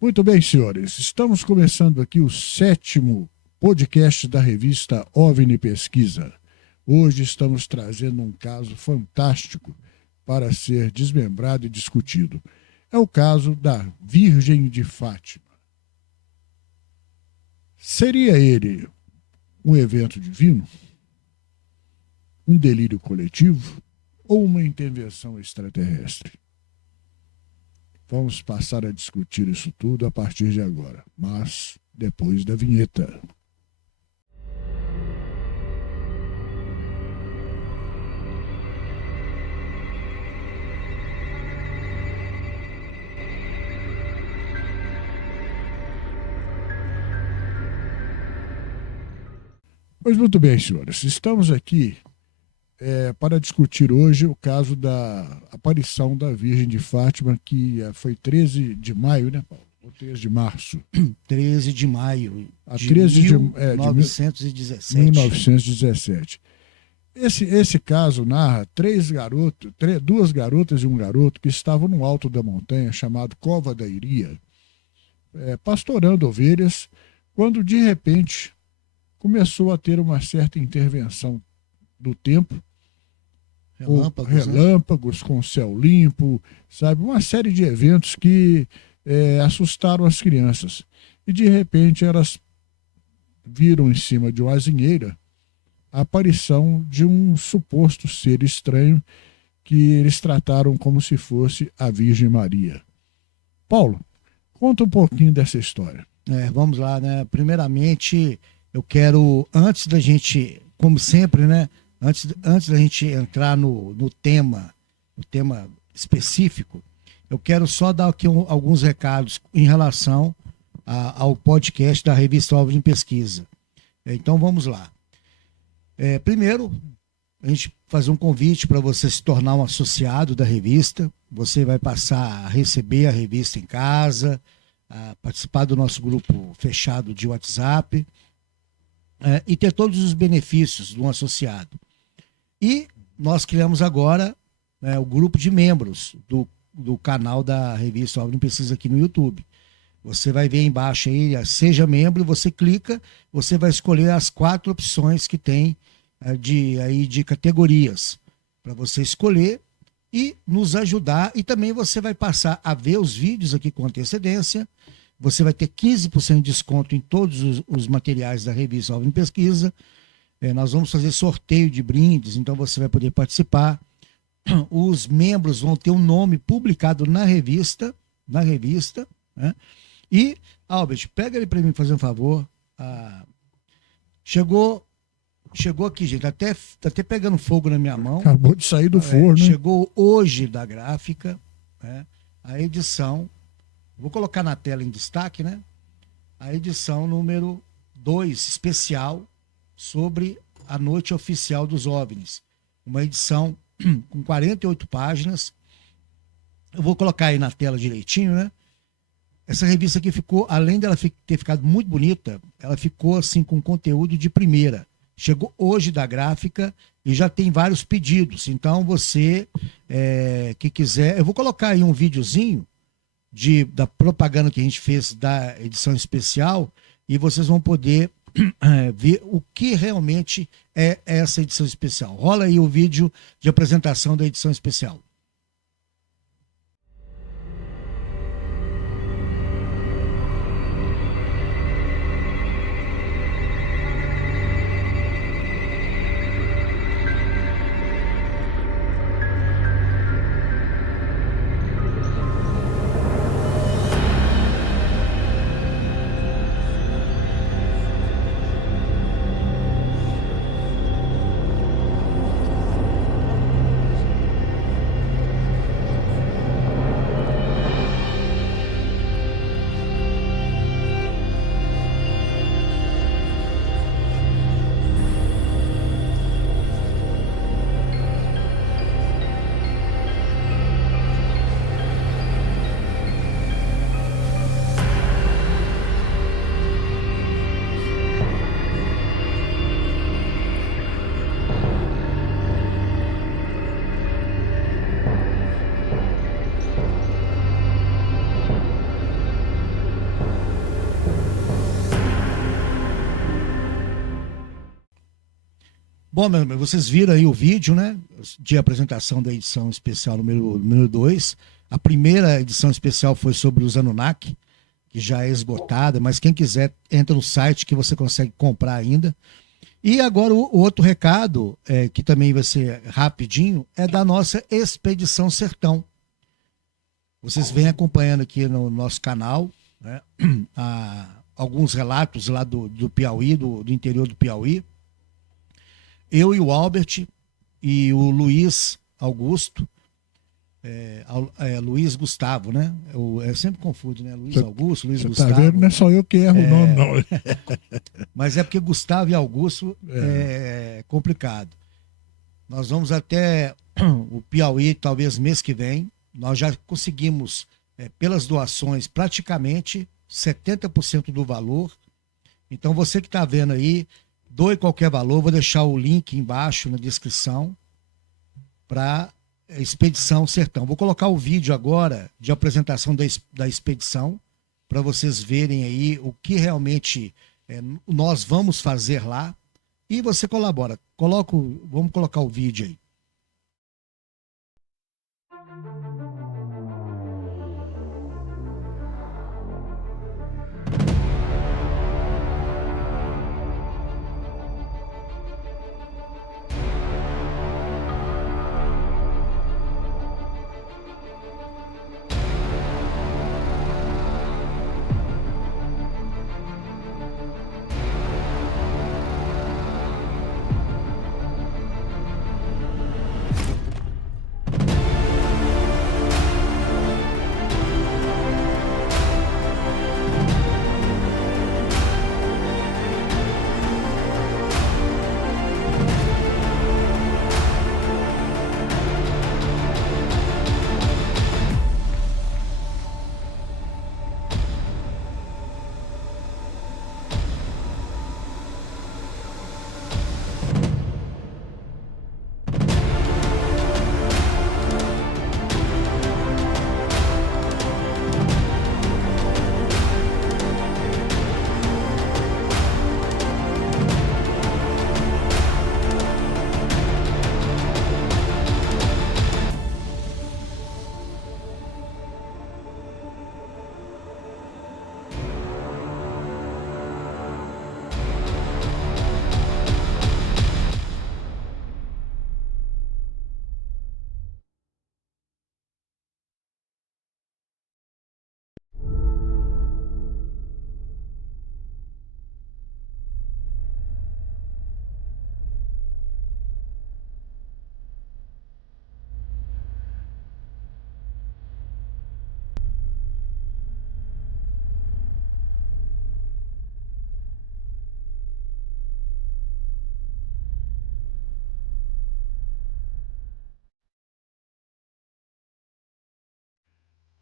Muito bem, senhores. Estamos começando aqui o 7º podcast da revista OVNI Pesquisa. Hoje estamos trazendo um caso fantástico para ser desmembrado e discutido. É o caso da Virgem de Fátima. Seria ele um evento divino? Um delírio coletivo? Ou uma intervenção extraterrestre? Vamos passar a discutir isso tudo a partir de agora, mas depois da vinheta. Pois muito bem, senhores, estamos aqui para discutir hoje o caso da aparição da Virgem de Fátima, que foi 13 de maio, né, Paulo? Ou 13 de março? 13 de maio A de 13 de 1917. 1917. Esse caso narra duas garotas e um garoto que estavam no alto da montanha, chamado Cova da Iria, pastorando ovelhas, quando de repente começou a ter uma certa intervenção do tempo, relâmpagos com céu limpo, sabe? Uma série de eventos que assustaram as crianças. E de repente elas viram em cima de uma azinheira a aparição de um suposto ser estranho que eles trataram como se fosse a Virgem Maria. Paulo, conta um pouquinho dessa história. Vamos lá, né? Primeiramente, eu quero, antes da gente, como sempre, né? Antes da gente entrar no tema específico, eu quero só dar aqui alguns recados em relação ao podcast da revista OVNI Pesquisa. Então vamos lá. Primeiro, a gente faz um convite para você se tornar um associado da revista. Você vai passar a receber a revista em casa, a participar do nosso grupo fechado de WhatsApp e ter todos os benefícios de um associado. E nós criamos agora o grupo de membros do canal da revista OVNI Pesquisa aqui no YouTube. Você vai ver embaixo aí, seja membro, você clica, você vai escolher as 4 opções que tem de categorias para você escolher e nos ajudar. E também você vai passar a ver os vídeos aqui com antecedência. Você vai ter 15% de desconto em todos os materiais da revista OVNI Pesquisa. Nós vamos fazer sorteio de brindes, então você vai poder participar. Os membros vão ter um nome publicado na revista, né? E, Albert, pega ele para mim fazer um favor. Chegou aqui, gente, tá até pegando fogo na minha mão. Acabou de sair do forno. Chegou hoje da gráfica, né? A edição, vou colocar na tela em destaque, né? A edição número 2, especial, sobre a Noite Oficial dos OVNIs. Uma edição com 48 páginas. Eu vou colocar aí na tela direitinho, né? Essa revista aqui ficou, além dela ter ficado muito bonita, ela ficou assim com conteúdo de primeira. Chegou hoje da gráfica e já tem vários pedidos. Então você que quiser, eu vou colocar aí um videozinho da propaganda que a gente fez da edição especial e vocês vão poder ver o que realmente é essa edição especial. Rola aí o vídeo de apresentação da edição especial. Bom, vocês viram aí o vídeo, né? De apresentação da edição especial número 2. A primeira edição especial foi sobre os Anunnaki, que já é esgotada, mas quem quiser entra no site que você consegue comprar ainda. E agora o outro recado, que também vai ser rapidinho, é da nossa Expedição Sertão. Vocês vêm acompanhando aqui no nosso canal, né, alguns relatos lá do Piauí, do interior do Piauí. Eu e o Albert e o Luiz Augusto, Luiz Gustavo, né? Eu sempre confundo, né? Luiz Augusto, Luiz Gustavo. Tá vendo? Não é só eu que erro o nome, não. Mas é porque Gustavo e Augusto é complicado. Nós vamos até o Piauí, talvez mês que vem. Nós já conseguimos, pelas doações, praticamente 70% do valor. Então, você que está vendo aí, doe qualquer valor. Vou deixar o link embaixo na descrição para Expedição Sertão. Vou colocar o vídeo agora de apresentação da expedição para vocês verem aí o que realmente nós vamos fazer lá. E você colabora. Vamos colocar o vídeo aí.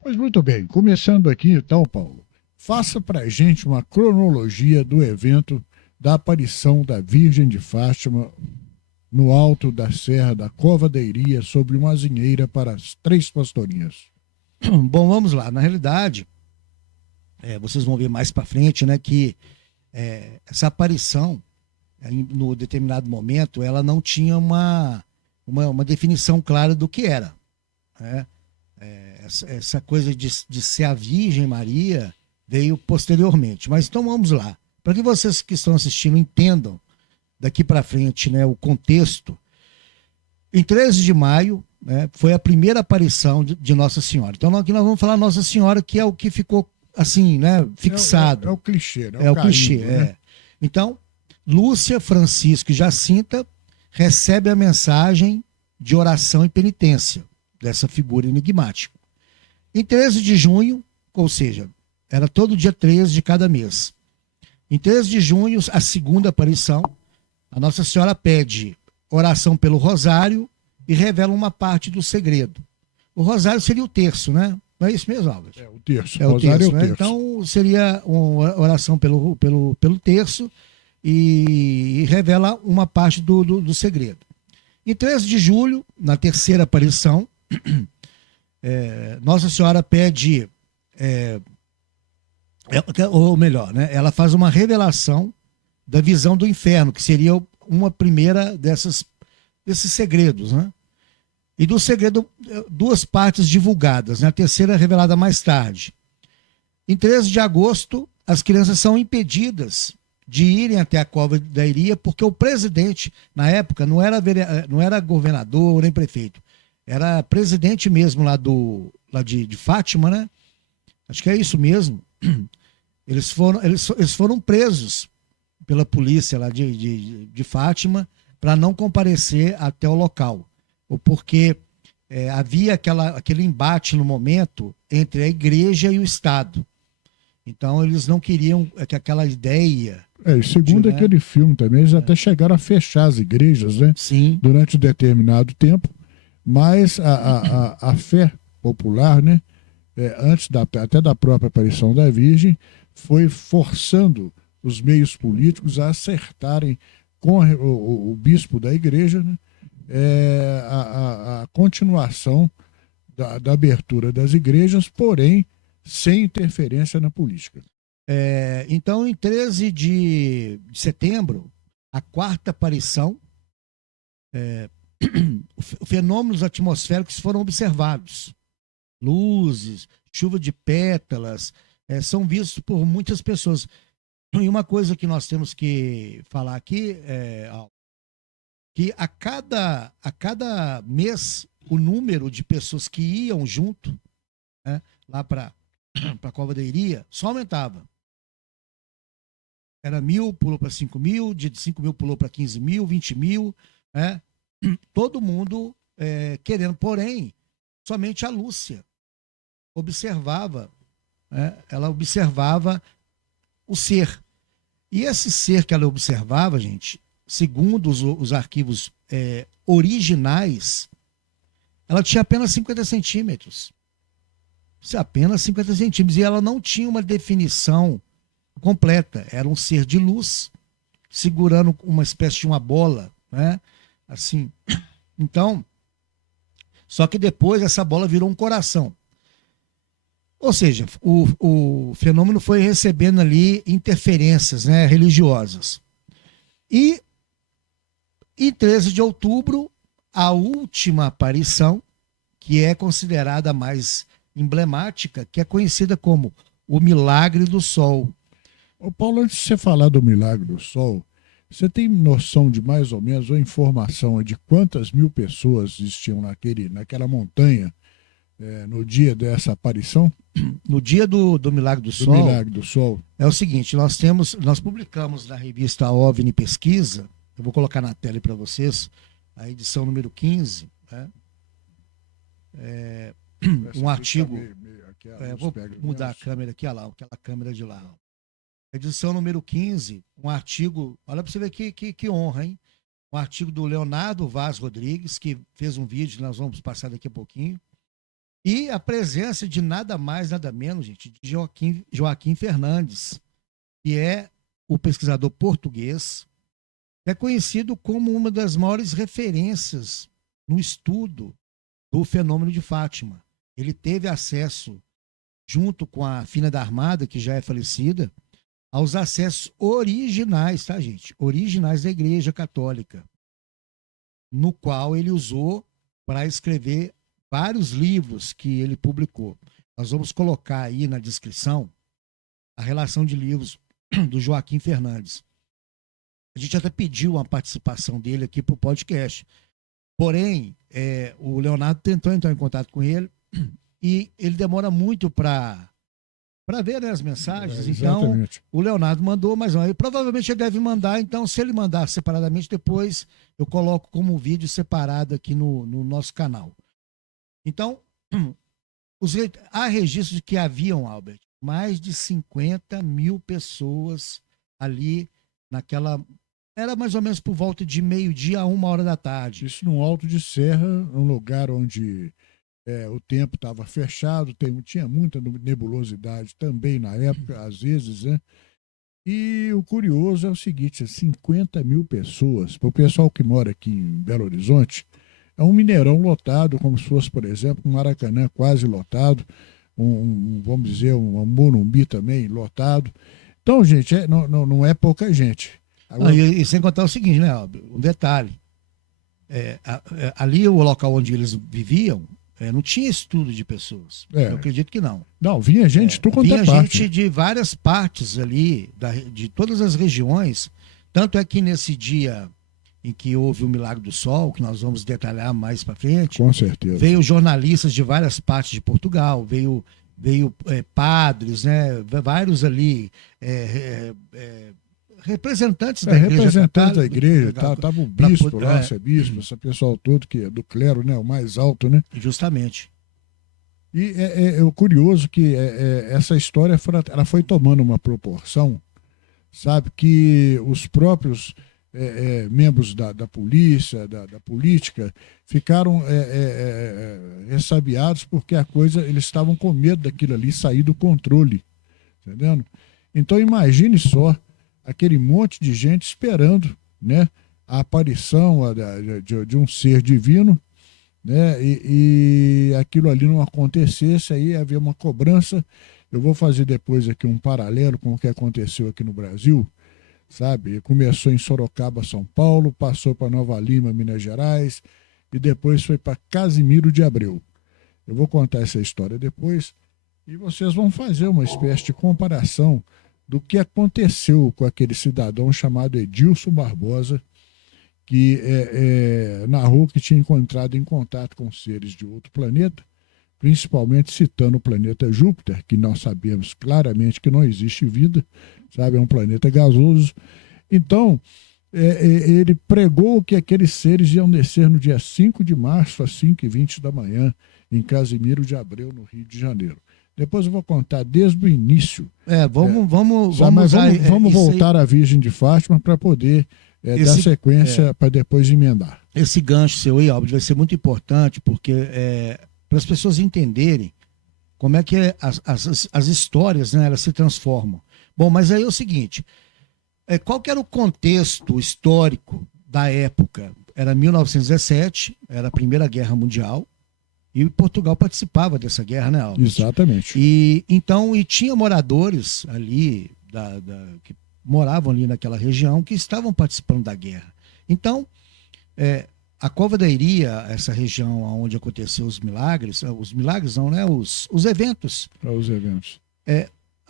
Pois muito bem, começando aqui então, Paulo, faça para a gente uma cronologia do evento da aparição da Virgem de Fátima no alto da Serra da Cova da Iria sobre uma azinheira para as 3 pastorinhas. Bom, vamos lá. Na realidade, vocês vão ver mais para frente, né, que essa aparição, no determinado momento, ela não tinha uma definição clara do que era, né? Essa coisa de ser a Virgem Maria veio posteriormente. Mas então vamos lá. Para que vocês que estão assistindo entendam daqui para frente, né, o contexto, em 13 de maio, né, foi a primeira aparição de Nossa Senhora. Então aqui nós vamos falar Nossa Senhora, que é o que ficou assim, né, fixado. É o clichê, né? É o clichê, né? Então, Lúcia, Francisco e Jacinta recebem a mensagem de oração e penitência dessa figura enigmática. Em 13 de junho, ou seja, era todo dia 13 de cada mês. Em 13 de junho, a segunda aparição, a Nossa Senhora pede oração pelo rosário e revela uma parte do segredo. O rosário seria o terço, né? Não é isso mesmo, Álvaro? É o terço. É o rosário terço, é o né? terço. Então seria uma oração pelo terço e revela uma parte do segredo. Em 13 de julho, na terceira aparição, Nossa Senhora pede, ou melhor, né, ela faz uma revelação da visão do inferno, que seria uma primeira desses segredos, né? E do segredo, 2 partes divulgadas, né? A terceira revelada mais tarde. Em 13 de agosto, as crianças são impedidas de irem até a Cova da Iria, porque o presidente, na época, não era governador nem prefeito, era presidente mesmo lá de Fátima, né? Acho que é isso mesmo. Eles foram presos pela polícia lá de Fátima para não comparecer até o local. Porque havia aquele embate no momento entre a igreja e o Estado. Então eles não queriam que aquela ideia... E segundo aquele filme também, eles até chegaram a fechar as igrejas, né? Sim. Durante um determinado tempo, mas a fé popular, né? Antes até da própria aparição da Virgem, foi forçando os meios políticos a acertarem com o bispo da igreja, né? A continuação da abertura das igrejas, porém sem interferência na política. Então, em 13 de setembro, a 4ª aparição, fenômenos atmosféricos foram observados. Luzes, chuva de pétalas, são vistos por muitas pessoas. E uma coisa que nós temos que falar aqui que a cada mês o número de pessoas que iam junto, né, lá para a Cova da Iria só aumentava. Era 1.000, pulou para 5.000, de 5.000 pulou para 15.000, 20.000, né? Todo mundo querendo, porém, somente a Lúcia observava, né? Ela observava o ser. E esse ser que ela observava, gente, segundo os arquivos originais, ela tinha apenas 50 centímetros. Apenas 50 centímetros. E ela não tinha uma definição completa. Era um ser de luz, segurando uma espécie de uma bola, né? Assim. Então, só que depois essa bola virou um coração. Ou seja, o fenômeno foi recebendo ali interferências, né, religiosas. E em 13 de outubro, a última aparição, que é considerada a mais emblemática, que é conhecida como o Milagre do Sol. Ô Paulo, antes de você falar do Milagre do Sol, você tem noção de mais ou menos, ou informação de quantas mil pessoas existiam naquela montanha no dia dessa aparição? No dia do Milagre do Sol, Milagre do Sol, é o seguinte, nós publicamos na revista OVNI Pesquisa, eu vou colocar na tela para vocês, a edição número 15, né? Um artigo, vou mudar a câmera aqui, olha lá, aquela câmera de lá. Edição número 15, um artigo, olha para você ver que honra, hein? Um artigo do Leonardo Vaz Rodrigues, que fez um vídeo que nós vamos passar daqui a pouquinho, e a presença de nada mais, nada menos, gente, de Joaquim Fernandes, que é o pesquisador português, é conhecido como uma das maiores referências no estudo do fenômeno de Fátima. Ele teve acesso, junto com a filha da Armada, que já é falecida, aos acessos originais, tá, gente? Originais da Igreja Católica, no qual ele usou para escrever vários livros que ele publicou. Nós vamos colocar aí na descrição a relação de livros do Joaquim Fernandes. A gente até pediu uma participação dele aqui para o podcast. Porém, o Leonardo tentou entrar em contato com ele e ele demora muito para ver, né, as mensagens. Então, o Leonardo mandou, mas não, provavelmente ele deve mandar. Então, se ele mandar separadamente, depois eu coloco como vídeo separado aqui no nosso canal. Então, há registros de que haviam, Albert, mais de 50 mil pessoas ali naquela... Era mais ou menos por volta de meio-dia a 1h da tarde. Isso num alto de serra, um lugar onde o tempo estava fechado, tinha muita nebulosidade também na época, às vezes, né? E o curioso é o seguinte, 50 mil pessoas, para o pessoal que mora aqui em Belo Horizonte, é um Mineirão lotado, como se fosse, por exemplo, um Maracanã quase lotado, vamos dizer, um Morumbi também lotado. Então, gente, não é pouca gente. E sem contar o seguinte, né, um detalhe. Ali o local onde eles viviam, não tinha estudo de pessoas. Eu acredito que não. Não, vinha gente de tudo quanto é parte. Vinha gente de várias partes ali, de todas as regiões. Tanto é que nesse dia em que houve o Milagre do Sol, que nós vamos detalhar mais para frente. Com certeza. Veio jornalistas de várias partes de Portugal, veio padres, né? Vários ali representantes da igreja. Representantes da igreja, tava o bispo lá, arcebispo, esse pessoal todo que é do clero, né? O mais alto, né? Justamente. E é curioso que essa história ela foi tomando uma proporção, sabe, que os próprios membros da polícia, da política, ficaram ressabiados porque eles estavam com medo daquilo ali sair do controle, entendendo? Então imagine só aquele monte de gente esperando, né, a aparição de um ser divino, né, e aquilo ali não acontecesse, aí havia uma cobrança. Eu vou fazer depois aqui um paralelo com o que aconteceu aqui no Brasil, sabe? Começou em Sorocaba, São Paulo, passou para Nova Lima, Minas Gerais, e depois foi para Casimiro de Abreu. Eu vou contar essa história depois e vocês vão fazer uma espécie de comparação do que aconteceu com aquele cidadão chamado Edilson Barbosa, que narrou que tinha encontrado em contato com seres de outro planeta, principalmente citando o planeta Júpiter, que nós sabemos claramente que não existe vida, sabe? É um planeta gasoso. Então, ele pregou que aqueles seres iam descer no dia 5 de março, às 5h20 da manhã, em Casimiro de Abreu, no Rio de Janeiro. Depois eu vou contar desde o início. Vamos voltar à Virgem de Fátima para poder dar sequência para depois emendar. Esse gancho seu aí, Albert, vai ser muito importante, porque para as pessoas entenderem como é que as histórias, né, elas se transformam. Bom, mas aí é o seguinte, qual que era o contexto histórico da época? Era 1917, era a Primeira Guerra Mundial, e Portugal participava dessa guerra, né, Albert? Exatamente. E tinha moradores ali, que moravam ali naquela região, que estavam participando da guerra. Então, a Cova da Iria, essa região onde aconteceu os milagres não, né? Os eventos. Os eventos.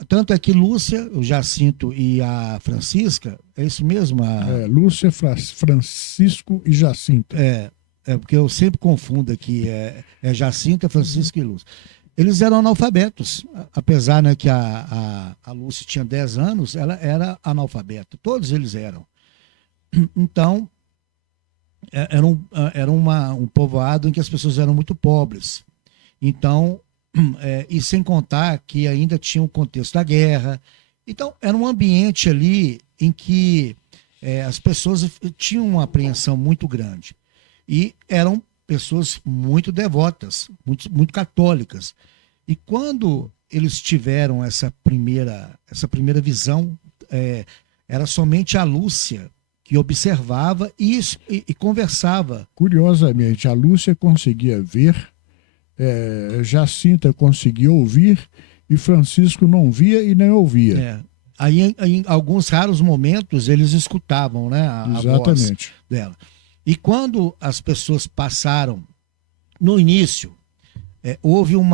Tanto é que Lúcia, o Jacinto e a Francisca, é isso mesmo? Lúcia, Francisco e Jacinto. Porque eu sempre confundo aqui, Jacinto, Francisco e Lúcia. Eles eram analfabetos, apesar, né, que a Lúcia tinha 10 anos, ela era analfabeta, todos eles eram. Então, era um povoado em que as pessoas eram muito pobres. Então, e sem contar que ainda tinha o contexto da guerra. Então, era um ambiente ali em que as pessoas tinham uma apreensão muito grande. E eram pessoas muito devotas, muito católicas. E quando eles tiveram essa primeira visão, era somente a Lúcia que observava isso e conversava. Curiosamente, a Lúcia conseguia ver, Jacinta conseguia ouvir e Francisco não via e nem ouvia. Aí, em alguns raros momentos, eles escutavam, né, a voz dela. E quando as pessoas passaram, no início, houve um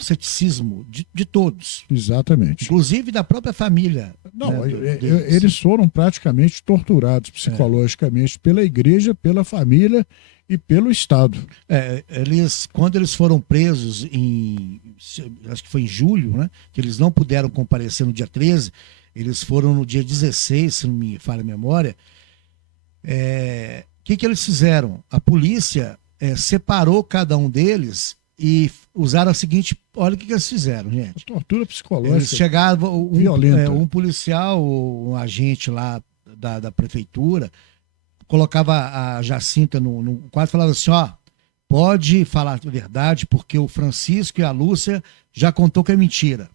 ceticismo de todos. Exatamente. Inclusive da própria família. Não, eles foram praticamente torturados psicologicamente pela igreja, pela família e pelo Estado. Quando eles foram presos acho que foi em julho, né, que eles não puderam comparecer no dia 13, eles foram no dia 16, se não me falha a memória. O que eles fizeram? A polícia separou cada um deles e usaram a seguinte... Olha o que eles fizeram, gente. Tortura psicológica. Eles chegavam, violenta. Um policial, um agente lá da prefeitura, colocava a Jacinta no quadro e falava assim, pode falar a verdade, porque o Francisco e a Lúcia já contou que é mentira.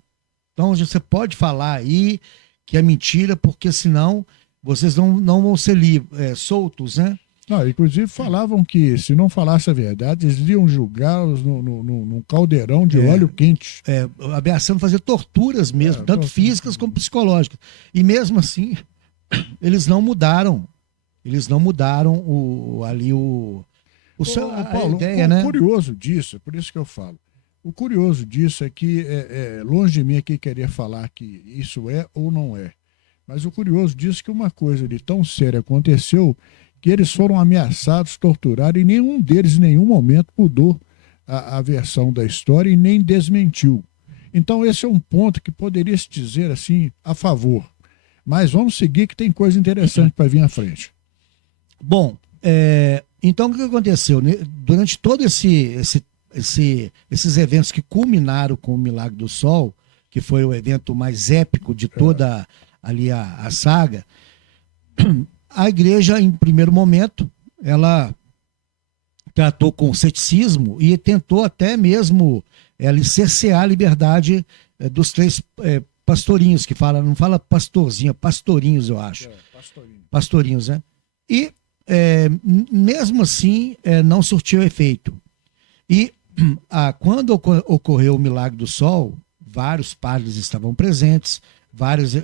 Então você pode falar aí que é mentira, porque senão vocês não vão ser soltos, né? Não, inclusive falavam que se não falasse a verdade, eles iam julgá-los num caldeirão de óleo quente. Ameaçando fazer torturas mesmo, tanto físicas como psicológicas. E mesmo assim, eles não mudaram. Eles não mudaram a ideia, né? O curioso disso, é por isso que eu falo. O curioso disso é que, longe de mim aqui querer falar que isso é ou não é. Mas o curioso disso é que uma coisa de tão séria aconteceu que eles foram ameaçados, torturados, e nenhum deles, em nenhum momento, mudou a versão da história e nem desmentiu. Então, esse é um ponto que poderia se dizer assim, a favor. Mas vamos seguir que tem coisa interessante para vir à frente. Bom, então o que aconteceu? Durante todos esses eventos que culminaram com o Milagre do Sol, que foi o evento mais épico de toda ali a saga, a igreja, em primeiro momento, ela tratou com ceticismo e tentou até mesmo cercear a liberdade dos três pastorinhos, que fala, não fala pastorzinho, pastorinhos, eu acho. Pastorinhos, né? E mesmo assim não surtiu efeito. E quando ocorreu o Milagre do Sol, vários padres estavam presentes, várias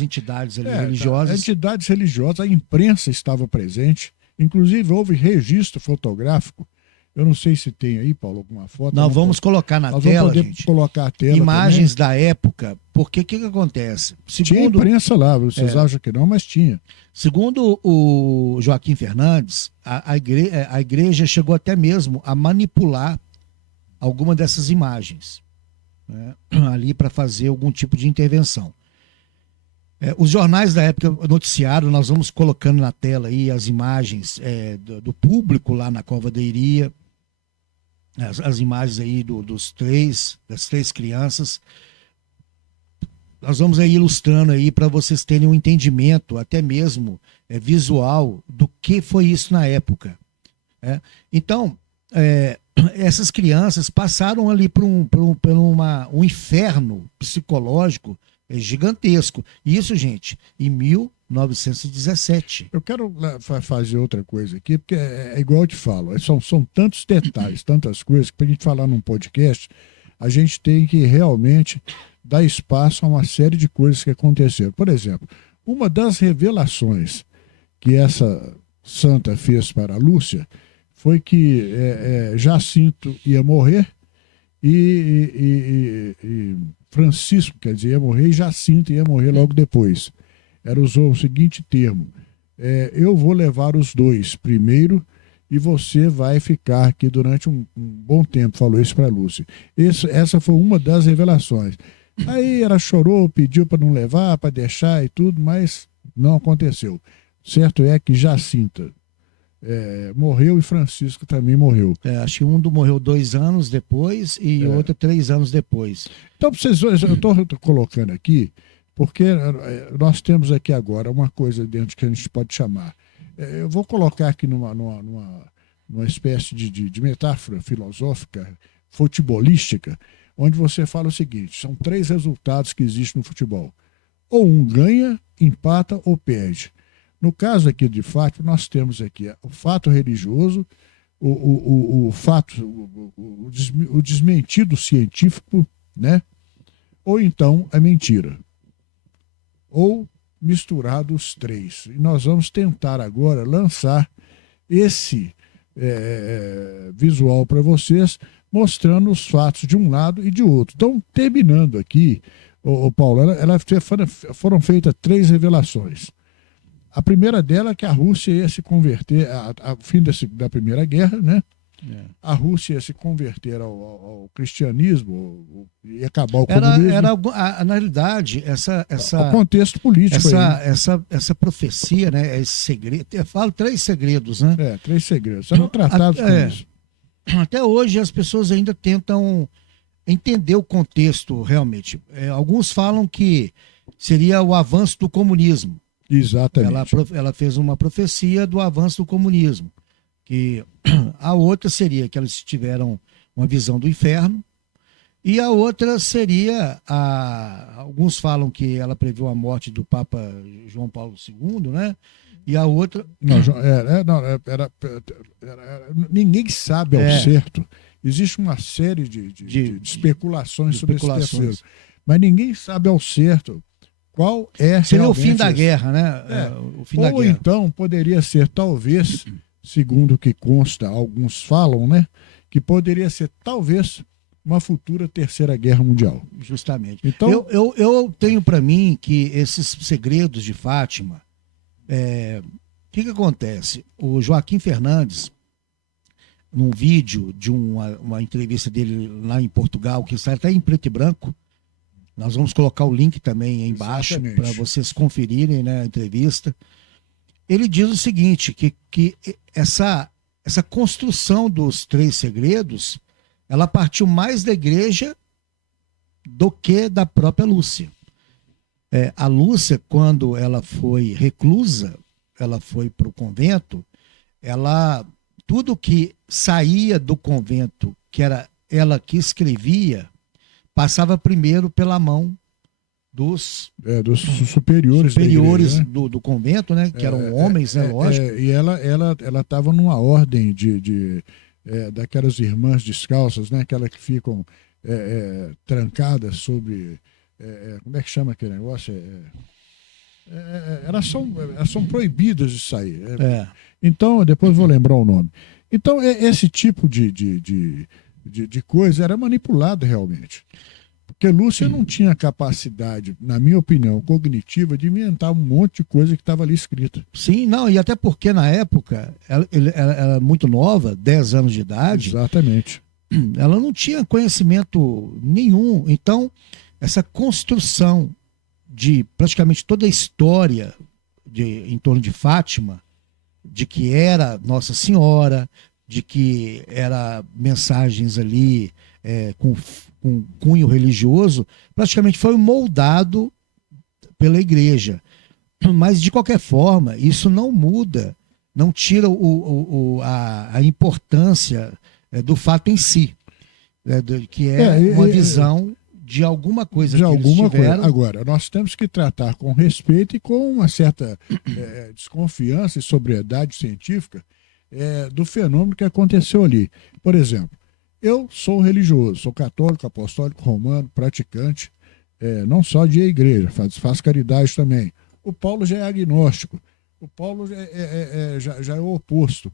entidades religiosas. Entidades religiosas, a imprensa estava presente, inclusive houve registro fotográfico. Eu não sei se tem aí, Paulo, alguma foto. Nós vamos colocar na tela, gente, colocar a tela imagens também. da época, porque o que acontece? Tinha imprensa lá, vocês acham que não, mas tinha. Segundo o Joaquim Fernandes, a igreja chegou até mesmo a manipular alguma dessas imagens, né, ali para fazer algum tipo de intervenção. Os jornais da época noticiaram, nós vamos colocando na tela aí as imagens do público lá na Cova da Iria, as imagens aí das três crianças. Nós vamos aí ilustrando aí para vocês terem um entendimento, até mesmo visual, do que foi isso na época. Então, essas crianças passaram ali por um inferno psicológico gigantesco. Isso, gente, em 1917. Eu quero fazer outra coisa aqui, porque é igual eu te falo, são tantos detalhes, tantas coisas, que para a gente falar num podcast, a gente tem que realmente dar espaço a uma série de coisas que aconteceram. Por exemplo, uma das revelações que essa santa fez para a Lúcia foi que Jacinto ia morrer e Francisco, quer dizer, ia morrer, e Jacinto ia morrer logo depois. Ela usou o seguinte termo: eu vou levar os dois primeiro e você vai ficar aqui durante um bom tempo, falou isso para Lúcia. Essa foi uma das revelações. Aí ela chorou, pediu para não levar, para deixar e tudo, mas não aconteceu. Certo é que Jacinta morreu e Francisco também morreu. Acho que um morreu 2 anos depois e o outro 3 anos depois. Então, eu estou colocando aqui, porque nós temos aqui agora uma coisa dentro que a gente pode chamar. Eu vou colocar aqui numa espécie de metáfora filosófica, futebolística, onde você fala o seguinte: são 3 resultados que existem no futebol. Ou um ganha, empata ou perde. No caso aqui de Fátima, nós temos aqui o fato religioso, o desmentido científico, né? Ou então a mentira. Ou misturado os 3. E nós vamos tentar agora lançar esse visual para vocês, mostrando os fatos de um lado e de outro. Então, terminando aqui, Paulo, foram feitas 3 revelações. A primeira dela é que a Rússia ia se converter, ao fim da Primeira Guerra, né? A Rússia ia se converter ao cristianismo e acabar o comunismo. Na realidade, o contexto político essa profecia, né? Esse segredo. Eu falo 3 segredos, né? 3 segredos. São tratados com isso. Até hoje as pessoas ainda tentam entender o contexto realmente. Alguns falam que seria o avanço do comunismo. Exatamente. Ela fez uma profecia do avanço do comunismo. Que a outra seria que elas tiveram uma visão do inferno, e a outra seria, alguns falam que ela previu a morte do Papa João Paulo II, né? E a outra... Ninguém sabe ao certo. Existe uma série de especulações sobre esse terceiro. Mas ninguém sabe ao certo qual é Seria o fim realmente da esse. guerra, né? O fim da Ou guerra. então poderia ser, talvez, segundo o que consta, alguns falam, né? Que poderia ser, talvez, uma futura terceira guerra mundial. Justamente. Então, Eu tenho para mim que esses segredos de Fátima, o que acontece? O Joaquim Fernandes, num vídeo de uma entrevista dele lá em Portugal, que está até em preto e branco, nós vamos colocar o link também aí embaixo para vocês conferirem, né, a entrevista. Ele diz o seguinte, que essa construção dos 3 segredos, ela partiu mais da igreja do que da própria Lúcia. A Lúcia, quando ela foi reclusa, ela foi para o convento, tudo que saía do convento, que era ela que escrevia, passava primeiro pela mão dos superiores da igreja, né? do convento, né? Que eram homens, né? Lógico. E ela estava numa ordem daquelas irmãs descalças, né? Aquelas que ficam trancadas sobre... como é que chama aquele negócio? Elas são proibidas de sair. Então, depois vou lembrar o nome. Então, esse tipo de coisa era manipulada realmente. Porque Lúcia não tinha capacidade, na minha opinião, cognitiva, de inventar um monte de coisa que estava ali escrita. Sim, não, e até porque na época, ela era muito nova, 10 anos de idade. Exatamente. Ela não tinha conhecimento nenhum. Então, essa construção de praticamente toda a história em torno de Fátima, de que era Nossa Senhora, de que era mensagens ali com cunho religioso, praticamente foi moldado pela igreja. Mas, de qualquer forma, isso não muda, não tira a importância do fato em si, que uma visão de alguma coisa que eles tiveram. Agora, nós temos que tratar com respeito e com uma certa desconfiança e sobriedade científica do fenômeno que aconteceu ali. Por exemplo, eu sou religioso, sou católico, apostólico, romano, praticante, não só de igreja, faço caridade também. O Paulo já é agnóstico, o Paulo já é o oposto.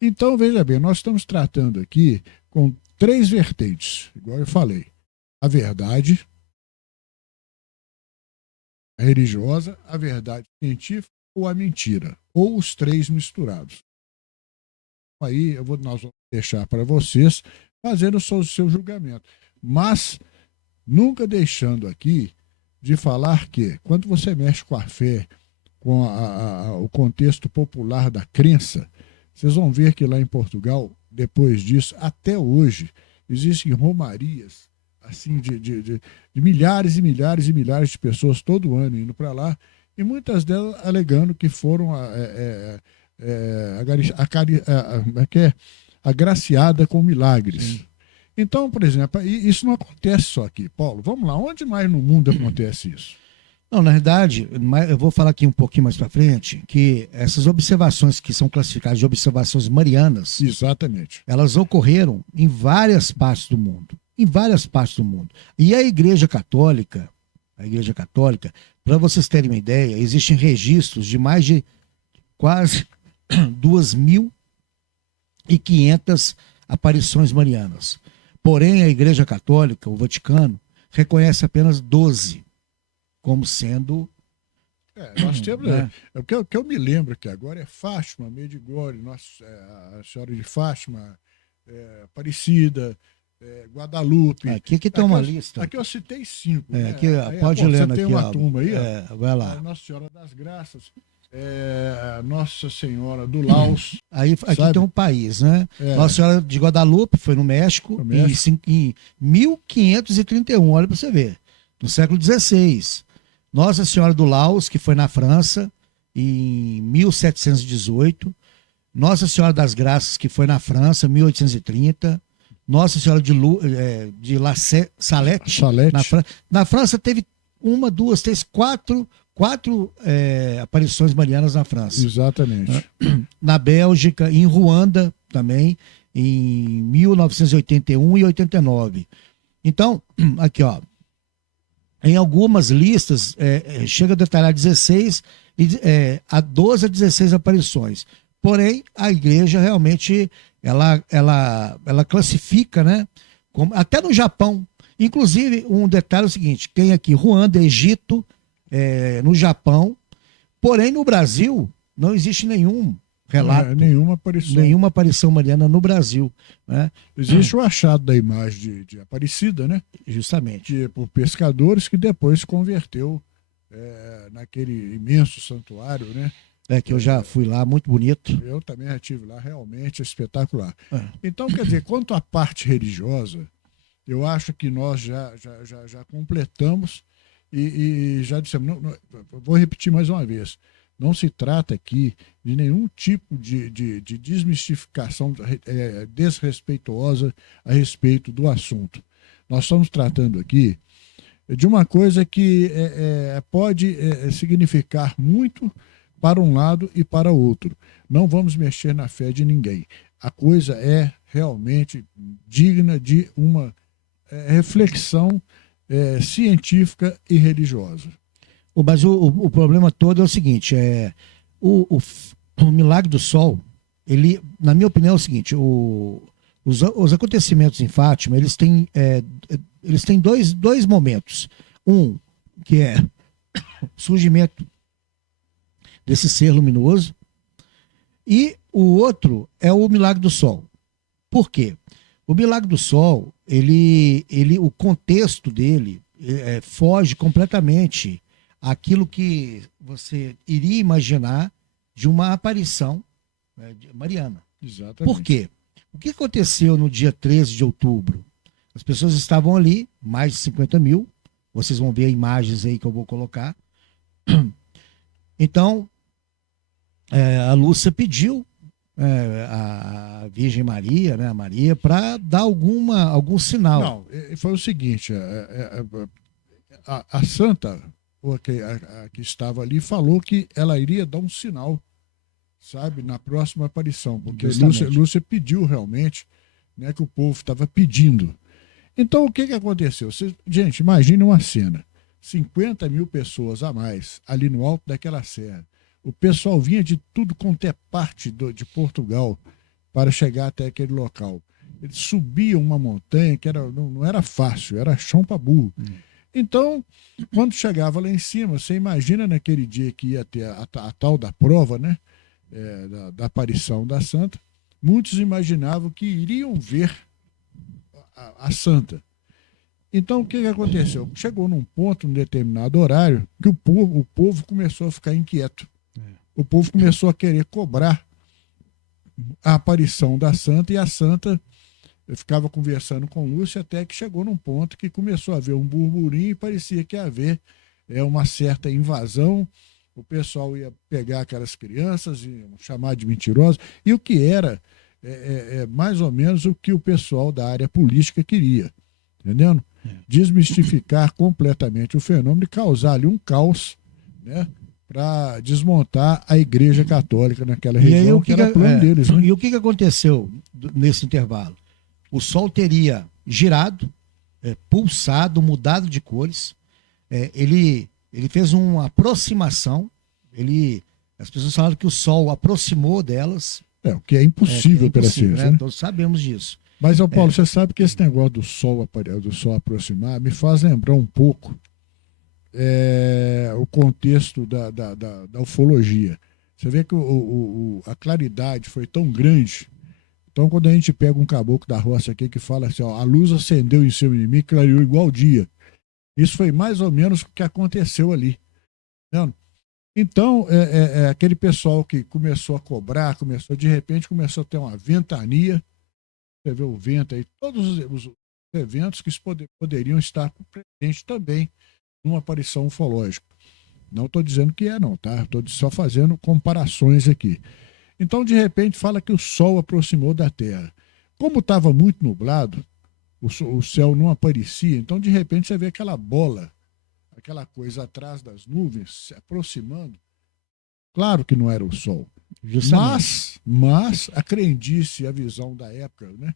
Então, veja bem, nós estamos tratando aqui com 3 vertentes, igual eu falei. A verdade, a religiosa, a verdade científica ou a mentira, ou os 3 misturados. Aí nós vamos deixar para vocês fazendo o seu julgamento. Mas nunca deixando aqui de falar que, quando você mexe com a fé, com o contexto popular da crença, vocês vão ver que lá em Portugal, depois disso, até hoje, existem romarias assim, de milhares e milhares e milhares de pessoas todo ano indo para lá, e muitas delas alegando que foram agraciada com milagres. Sim. Então, por exemplo, isso não acontece só aqui. Paulo, vamos lá, onde mais no mundo acontece isso? Não, na verdade, eu vou falar aqui um pouquinho mais para frente, que essas observações que são classificadas de observações marianas, exatamente, elas ocorreram em várias partes do mundo. Em várias partes do mundo. E a Igreja Católica, para vocês terem uma ideia, existem registros de mais de quase 2.500 aparições marianas. Porém, a Igreja Católica, o Vaticano, reconhece apenas 12 como sendo... nós temos... O que eu me lembro que agora é Fátima, Medjugorje, a Senhora de Fátima, Aparecida... Guadalupe. Aqui tem uma lista. Aqui eu citei 5. Aqui, pode ler aqui. Tem uma turma aí. Vai lá. Nossa Senhora das Graças, Nossa Senhora do Laos. Aqui tem um país, né? Nossa Senhora de Guadalupe foi no México, em 1531, olha para você ver, no século XVI. Nossa Senhora do Laos, que foi na França, em 1718. Nossa Senhora das Graças, que foi na França, 1830. Nossa Senhora de La Salette. Na França teve 1, 2, 3, 4 aparições marianas na França. Exatamente. Na Bélgica, em Ruanda também, em 1981 e 89. Então, aqui ó, Em algumas listas, chega a detalhar 16, a 12 a 16 aparições. Porém, a igreja realmente, ela classifica, né? Até no Japão. Inclusive, um detalhe é o seguinte, tem aqui Ruanda, Egito, no Japão, porém no Brasil não existe nenhum relato, nenhuma aparição mariana no Brasil, né? Existe o achado da imagem de Aparecida, né? Justamente. Por pescadores que depois se converteu naquele imenso santuário, né? Que eu já fui lá, muito bonito. Eu também já estive lá, realmente espetacular. Então, quer dizer, quanto à parte religiosa, eu acho que nós já completamos e já dissemos, vou repetir mais uma vez, não se trata aqui de nenhum tipo de desmistificação desrespeituosa a respeito do assunto. Nós estamos tratando aqui de uma coisa que pode significar muito para um lado e para outro. Não vamos mexer na fé de ninguém. A coisa é realmente digna de uma reflexão científica e religiosa. Mas o problema todo é o seguinte, o milagre do sol, ele, na minha opinião, é o seguinte, os acontecimentos em Fátima, eles têm dois momentos. Um, que é o surgimento desse ser luminoso, e o outro é o milagre do sol. Por quê? O milagre do sol, o contexto dele foge completamente aquilo que você iria imaginar de uma aparição mariana. Exatamente. Por quê? O que aconteceu no dia 13 de outubro? As pessoas estavam ali, mais de 50 mil, vocês vão ver imagens aí que eu vou colocar. Então, a Lúcia pediu a Virgem Maria, né, a Maria, para dar algum sinal. Não, foi o seguinte, a santa a que estava ali falou que ela iria dar um sinal, sabe, na próxima aparição, porque Lúcia pediu realmente, né, que o povo estava pedindo. Então, o que aconteceu? Gente, imagine uma cena, 50 mil pessoas a mais ali no alto daquela serra. O pessoal vinha de tudo quanto é parte de Portugal para chegar até aquele local. Eles subiam uma montanha que não era fácil, era chão para burro. Então, quando chegava lá em cima, você imagina naquele dia que ia ter a tal da prova, né? Da aparição da santa, muitos imaginavam que iriam ver a santa. Então, o que aconteceu? Chegou num ponto, num determinado horário, que o povo começou a ficar inquieto. O povo começou a querer cobrar a aparição da santa, e a santa ficava conversando com Lúcia até que chegou num ponto que começou a haver um burburinho e parecia que ia haver uma certa invasão. O pessoal ia pegar aquelas crianças e chamar de mentirosas, e o que era mais ou menos o que o pessoal da área política queria, entendendo? Desmistificar completamente o fenômeno e causar ali um caos, né, para desmontar a Igreja Católica naquela região, que era plano deles. Né? E o que aconteceu nesse intervalo? O Sol teria girado, pulsado, mudado de cores, ele fez uma aproximação, as pessoas falaram que o Sol aproximou delas. O que é impossível pela ciência. Né? Todos sabemos disso. Mas, Paulo, você sabe que esse negócio do Sol aproximar me faz lembrar um pouco o contexto da ufologia. Você vê que a claridade foi tão grande. Então, quando a gente pega um caboclo da roça aqui que fala assim, a luz acendeu em seu inimigo e clareou igual o dia. Isso foi mais ou menos o que aconteceu ali. Entendeu? Então, aquele pessoal que começou a cobrar, de repente começou a ter uma ventania. Você vê o vento aí, todos os eventos que poderiam estar presentes também numa aparição ufológica. Não estou dizendo que não, tá? Estou só fazendo comparações aqui. Então, de repente, fala que o Sol aproximou da Terra. Como estava muito nublado, o céu não aparecia, então, de repente, você vê aquela bola, aquela coisa atrás das nuvens se aproximando. Claro que não era o Sol. Mas a crendice, a visão da época, né?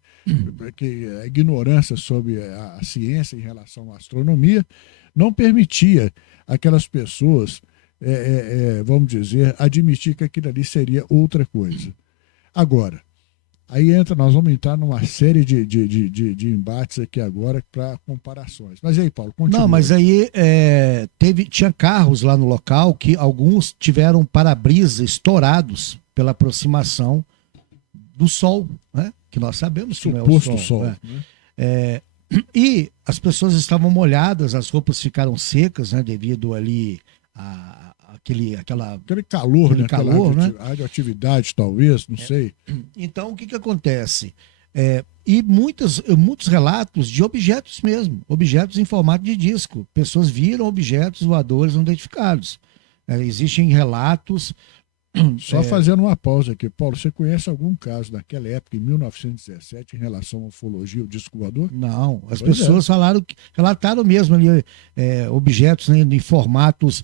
Que a ignorância sobre a ciência em relação à astronomia, não permitia aquelas pessoas, vamos dizer, admitir que aquilo ali seria outra coisa. Agora, aí nós vamos entrar numa série de embates aqui agora para comparações. Mas aí, Paulo, continua. Não, mas aí tinha carros lá no local que alguns tiveram para-brisa estourados pela aproximação do sol, né? Que nós sabemos que não é o sol. Né? E as pessoas estavam molhadas, as roupas ficaram secas, né? Devido ali aquele calor, né? Aquela radioatividade, talvez, não sei. Então, o que acontece? E muitos relatos de objetos mesmo, objetos em formato de disco. Pessoas viram objetos voadores não identificados. Existem relatos. Só fazendo uma pausa aqui, Paulo, você conhece algum caso naquela época, em 1917, em relação à ufologia, o disco voador? Não, as pessoas relataram mesmo ali objetos, né, em formatos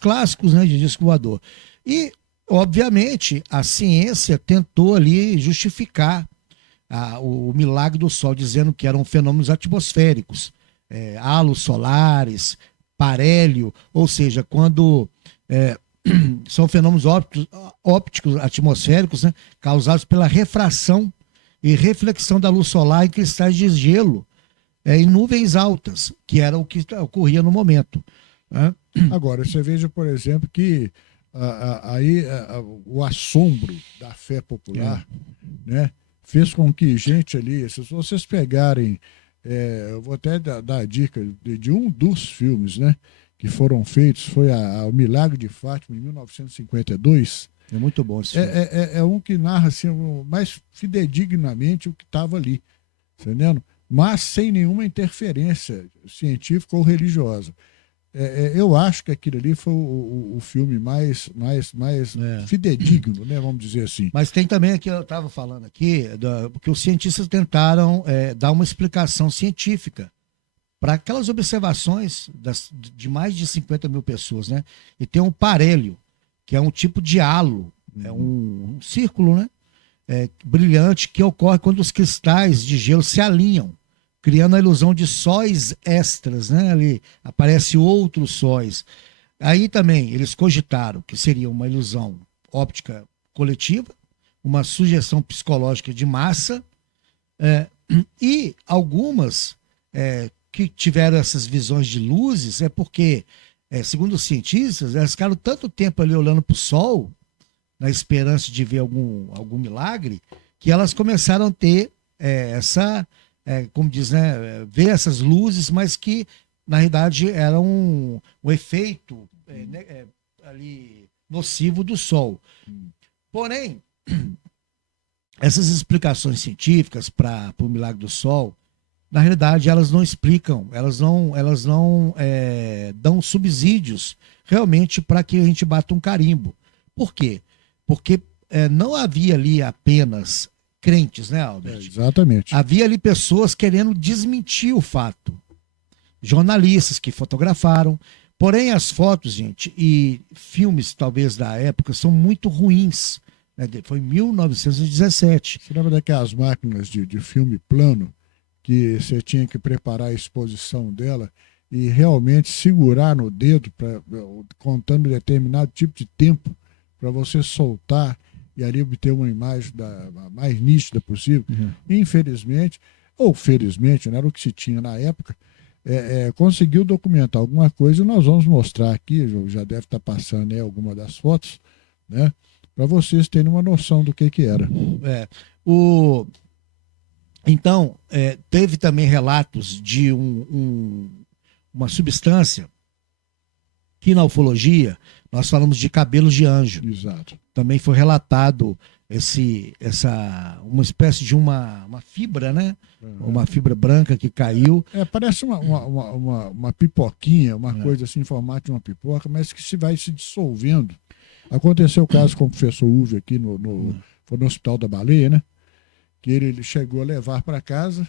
clássicos, né, de disco voador. E, obviamente, a ciência tentou ali justificar o milagre do Sol, dizendo que eram fenômenos atmosféricos, halos solares, parélio, ou seja, quando são fenômenos ópticos atmosféricos, né, causados pela refração e reflexão da luz solar em cristais de gelo em nuvens altas, que era o que ocorria no momento. Né? Agora, você veja, por exemplo, que o assombro da fé popular, né, fez com que gente ali, se vocês pegarem, eu vou até dar a dica de um dos filmes, né, que foram feitos, foi o Milagre de Fátima, em 1952. É muito bom esse filme. É um que narra assim, mais fidedignamente o que estava ali, entendendo? Mas sem nenhuma interferência científica ou religiosa. Eu acho que aquilo ali foi o filme mais fidedigno, né? Vamos dizer assim. Mas tem também aqui, eu estava falando aqui, que os cientistas tentaram dar uma explicação científica para aquelas observações de mais de 50 mil pessoas, né? E tem um parélio, que é um tipo de halo, é um círculo, né? Brilhante, que ocorre quando os cristais de gelo se alinham, criando a ilusão de sóis extras, né? Ali aparece outros sóis. Aí também eles cogitaram que seria uma ilusão óptica coletiva, uma sugestão psicológica de massa, e algumas que tiveram essas visões de luzes porque, segundo os cientistas, elas ficaram tanto tempo ali olhando para o sol, na esperança de ver algum milagre, que elas começaram a ter como diz, né, ver essas luzes, mas que, na realidade, era um efeito ali nocivo do sol. Porém, essas explicações científicas para o milagre do sol, na realidade, elas não explicam, elas não dão subsídios realmente para que a gente bata um carimbo. Por quê? Porque não havia ali apenas crentes, né, Albert? Exatamente. Havia ali pessoas querendo desmentir o fato. Jornalistas que fotografaram. Porém, as fotos, gente, e filmes, talvez, da época, são muito ruins. Né? Foi em 1917. Você lembra daquelas máquinas de filme plano, que você tinha que preparar a exposição dela e realmente segurar no dedo, contando determinado tipo de tempo, para você soltar e ali obter uma imagem a mais nítida possível. Uhum. Infelizmente, ou felizmente, não era o que se tinha na época, conseguiu documentar alguma coisa, e nós vamos mostrar aqui, já deve estar passando aí alguma das fotos, né, para vocês terem uma noção do que era. Então, teve também relatos de uma substância que na ufologia nós falamos de cabelos de anjo. Exato. Também foi relatado uma espécie de uma fibra, né? Uhum. Uma fibra branca que caiu. Parece uma pipoquinha, uma coisa assim em formato de uma pipoca, mas que vai se dissolvendo. Aconteceu o caso com o professor Uve aqui foi no Hospital da Baleia, né? Que ele chegou a levar para casa.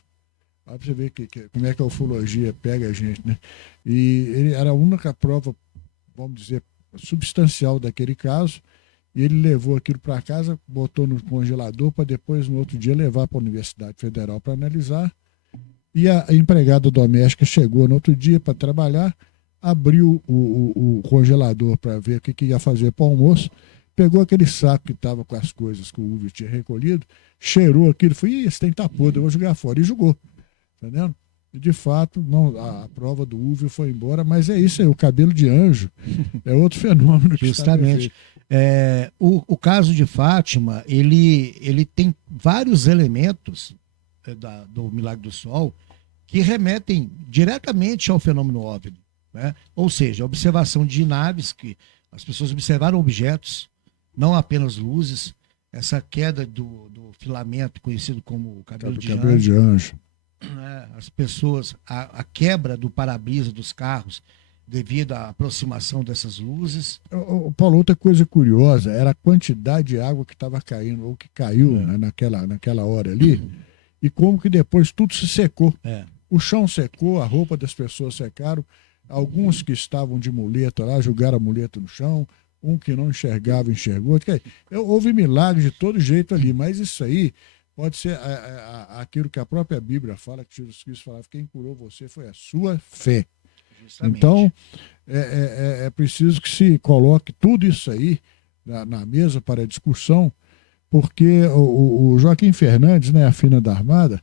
Olha para você ver como é que a ufologia pega a gente, né? E ele era a única prova, vamos dizer, substancial daquele caso. E ele levou aquilo para casa, botou no congelador para depois, no outro dia, levar para a Universidade Federal para analisar. E a empregada doméstica chegou no outro dia para trabalhar, abriu o congelador para ver o que ia fazer para o almoço, pegou aquele saco que estava com as coisas que o Uve tinha recolhido, cheirou aquilo, falou, esse tem que estar podre, eu vou jogar fora, e jogou. Entendendo? E de fato, não, a prova do Uve foi embora, mas é isso aí, o cabelo de anjo é outro fenômeno que justamente. O caso de Fátima, ele tem vários elementos do Milagre do Sol que remetem diretamente ao fenômeno OVNI, né? Ou seja, a observação de naves, que as pessoas observaram objetos, não apenas luzes, essa queda do filamento conhecido como cabelo de anjo. As pessoas, a quebra do para-brisa dos carros devido à aproximação dessas luzes. Paulo, outra coisa curiosa era a quantidade de água que estava caindo, ou que caiu, né, naquela hora ali, e como que depois tudo se secou. O chão secou, a roupa das pessoas secaram, alguns que estavam de muleta lá jogaram a muleta no chão, um que não enxergava, enxergou. Houve milagre de todo jeito ali, mas isso aí pode ser aquilo que a própria Bíblia fala, que Jesus Cristo falava, quem curou você foi a sua fé. Justamente. Então, é preciso que se coloque tudo isso aí na mesa para discussão, porque o Joaquim Fernandes, né, a Fina da Armada,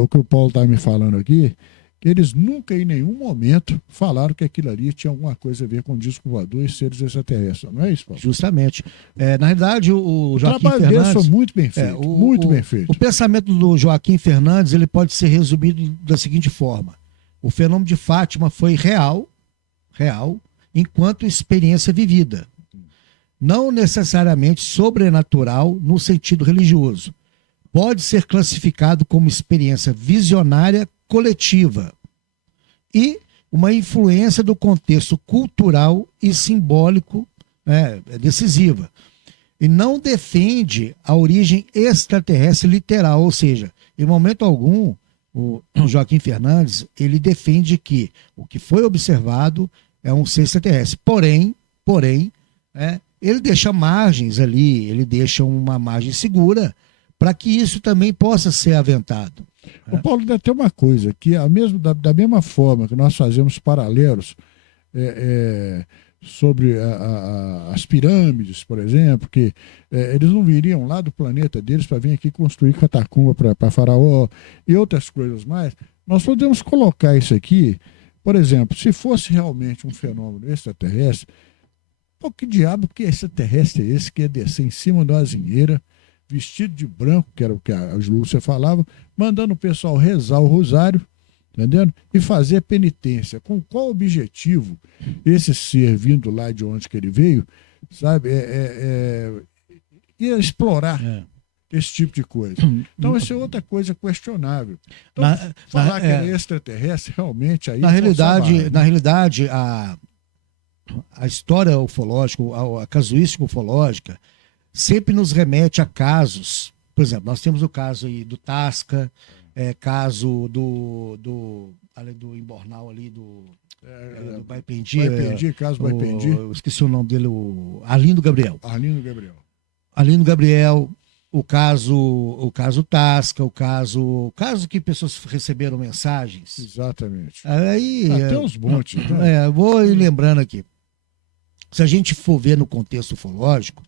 o que o Paulo está me falando aqui, que eles nunca em nenhum momento falaram que aquilo ali tinha alguma coisa a ver com disco voador e seres extraterrestres. Não é isso, Paulo? Justamente. Na realidade, o Joaquim Fernandes... foi muito bem feito, muito bem feito. O pensamento do Joaquim Fernandes ele pode ser resumido da seguinte forma. O fenômeno de Fátima foi real, enquanto experiência vivida. Não necessariamente sobrenatural no sentido religioso. Pode ser classificado como experiência visionária coletiva e uma influência do contexto cultural e simbólico decisiva. E não defende a origem extraterrestre literal, ou seja, em momento algum, o Joaquim Fernandes, ele defende que o que foi observado é um ser extraterrestre. Porém, ele deixa margens ali, ele deixa uma margem segura para que isso também possa ser aventado. O Paulo, ainda tem uma coisa, que da mesma forma que nós fazemos paralelos sobre as pirâmides, por exemplo, que eles não viriam lá do planeta deles para vir aqui construir catacumba para faraó e outras coisas mais, nós podemos colocar isso aqui, por exemplo, se fosse realmente um fenômeno extraterrestre, que diabo que extraterrestre é esse que ia descer em cima de uma azinheira, vestido de branco, que era o que a Lúcia falava, mandando o pessoal rezar o rosário, entendendo? E fazer penitência. Com qual objetivo esse ser vindo lá de onde que ele veio, sabe, ia explorar esse tipo de coisa. Então, isso é outra coisa questionável. Então, falar que é extraterrestre, realmente... aí na realidade, a história ufológica, a casuística ufológica, sempre nos remete a casos. Por exemplo, nós temos o caso aí do Tasca, caso além do Imbornal ali, do Baipendi. Caso Baipendi. Eu esqueci o nome dele, o Arlindo Gabriel. Arlindo Gabriel, o caso Tasca, o caso que pessoas receberam mensagens. Exatamente. Aí, até uns montes. Né? Vou ir lembrando aqui. Se a gente for ver no contexto ufológico,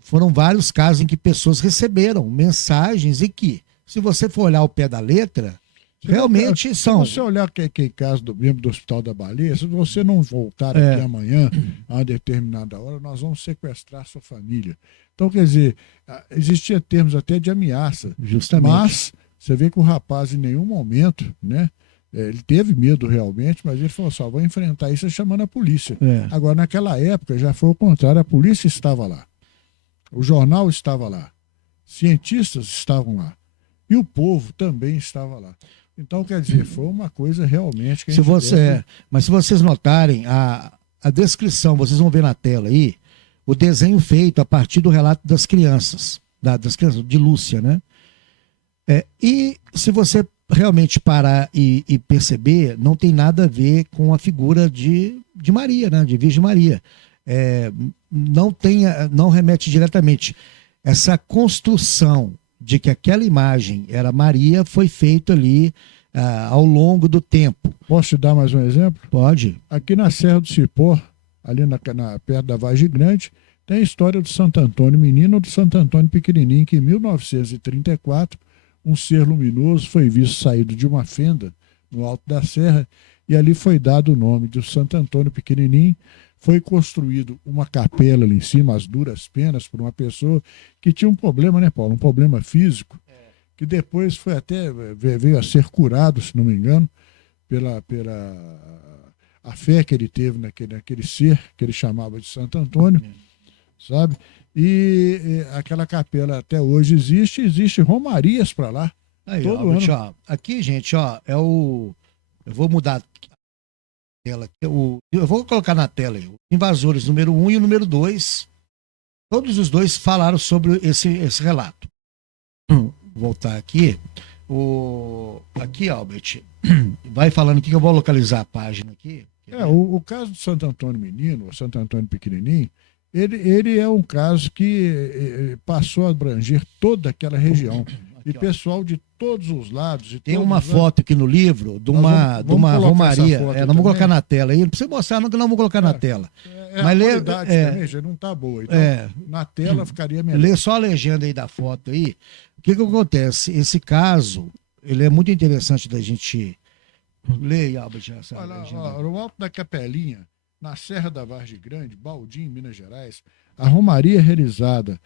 foram vários casos em que pessoas receberam mensagens e que, se você for olhar o pé da letra, realmente são... Se você olhar aquele caso mesmo do Hospital da Baleia, se você não voltar aqui amanhã, a uma determinada hora, nós vamos sequestrar sua família. Então, quer dizer, existia termos até de ameaça. Justamente. Mas você vê que o rapaz, em nenhum momento, né? Ele teve medo realmente, mas ele falou só, vou enfrentar isso chamando a polícia. Agora, naquela época, já foi o contrário, a polícia estava lá. O jornal estava lá, cientistas estavam lá e o povo também estava lá. Então, quer dizer, foi uma coisa realmente que Mas se vocês notarem, a descrição, vocês vão ver na tela aí, o desenho feito a partir do relato das crianças, das crianças, de Lúcia, né? E se você realmente parar e perceber, não tem nada a ver com a figura de Maria, né? De Virgem Maria. Não remete diretamente. Essa construção de que aquela imagem era Maria foi feito ali ao longo do tempo. Posso te dar mais um exemplo? Pode. Aqui na Serra do Cipó, ali perto da Vargem Grande, tem a história do Santo Antônio Menino ou do Santo Antônio Pequenininho, que em 1934 um ser luminoso foi visto saído de uma fenda no alto da serra e ali foi dado o nome de Santo Antônio Pequenininho. Foi construído uma capela ali em cima, às duras penas, por uma pessoa que tinha um problema, né, Paulo? Um problema físico, que depois foi até, veio a ser curado, se não me engano, pela a fé que ele teve naquele ser que ele chamava de Santo Antônio, sabe? E aquela capela até hoje existe romarias para lá. Aí, todo Albert, ano. aqui, gente, eu vou mudar a tela aqui, eu vou colocar na tela aí, o Invasores número 1 e o número 2, todos os dois falaram sobre esse relato. Vou voltar aqui, aqui, Albert, vai falando aqui que eu vou localizar a página aqui. O caso do Santo Antônio Menino, ou Santo Antônio Pequenininho, ele é um caso que passou a abranger toda aquela região. E pessoal de todos os lados. Tem uma foto aqui no livro de uma romaria. Não vou colocar na tela aí. Não precisa mostrar, não, que não vou colocar na tela. Mas a qualidade também já não está boa. Então, na tela ficaria melhor. Lê só a legenda aí da foto aí. O que acontece? Esse caso, ele é muito interessante da gente ler, Albert. No alto da Capelinha, na Serra da Vargem Grande, Baldim, Minas Gerais, a romaria é realizada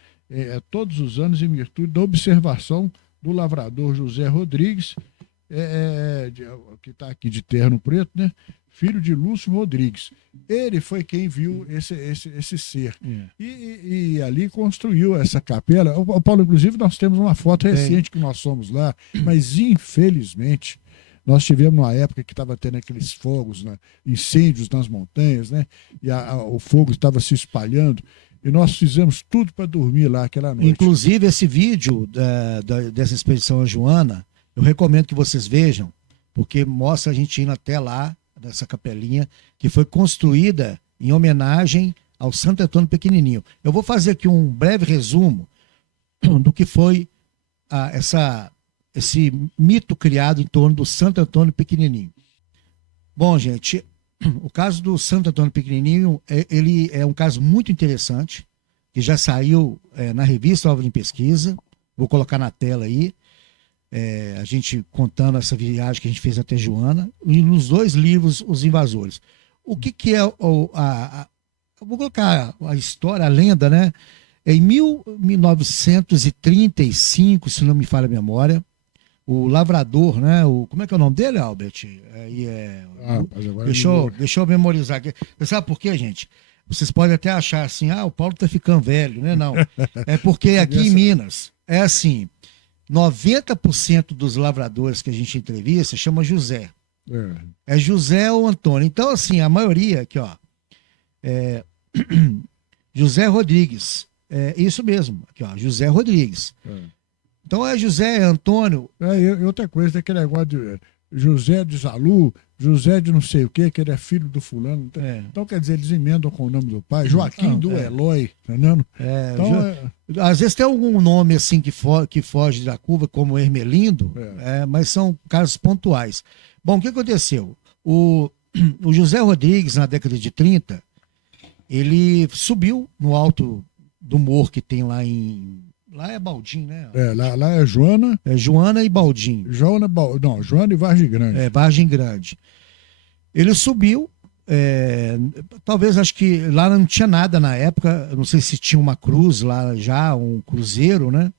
todos os anos em virtude da observação do lavrador José Rodrigues, que está aqui de terno preto, né? Filho de Lúcio Rodrigues. Ele foi quem viu esse ser. E ali construiu essa capela. O Paulo, inclusive, nós temos uma foto recente que nós fomos lá, mas infelizmente nós tivemos uma época que estava tendo aqueles fogos, né? Incêndios nas montanhas, né? E o fogo estava se espalhando. E nós fizemos tudo para dormir lá aquela noite. Inclusive, esse vídeo dessa expedição a Joana, eu recomendo que vocês vejam, porque mostra a gente indo até lá, nessa capelinha, que foi construída em homenagem ao Santo Antônio Pequenininho. Eu vou fazer aqui um breve resumo do que foi esse mito criado em torno do Santo Antônio Pequenininho. Bom, gente, o caso do Santo Antônio Pequenininho, ele é um caso muito interessante, que já saiu na revista Alvo de Pesquisa, vou colocar na tela aí, a gente contando essa viagem que a gente fez até Joana, e nos 2 livros, Os Invasores. O que é vou colocar a história, a lenda, né? Em 1935, se não me falha a memória, o lavrador, né? Como é que é o nome dele, Albert? Deixa eu memorizar aqui. Você sabe por quê, gente? Vocês podem até achar assim, o Paulo tá ficando velho, né? Não. É porque aqui em Minas, é assim, 90% dos lavradores que a gente entrevista chama José. É José ou Antônio. Então, assim, a maioria aqui, ó, José Rodrigues. É isso mesmo, aqui, ó, José Rodrigues. Então é José, Antônio. E outra coisa, tem aquele negócio de José de Zalu, José de não sei o quê, que ele é filho do fulano. Então, quer dizer, eles emendam com o nome do pai. Joaquim do Eloy, entendendo? Às vezes tem algum nome assim que foge da curva, como Hermelindo, mas são casos pontuais. Bom, o que aconteceu? O José Rodrigues, na década de 30, ele subiu no alto do morro que tem lá Lá é Baldim, né? Lá é Joana. É Joana e Baldim. Joana e Vargem Grande. Vargem Grande. Ele subiu, talvez, acho que lá não tinha nada na época, não sei se tinha uma cruz lá já, um cruzeiro, né?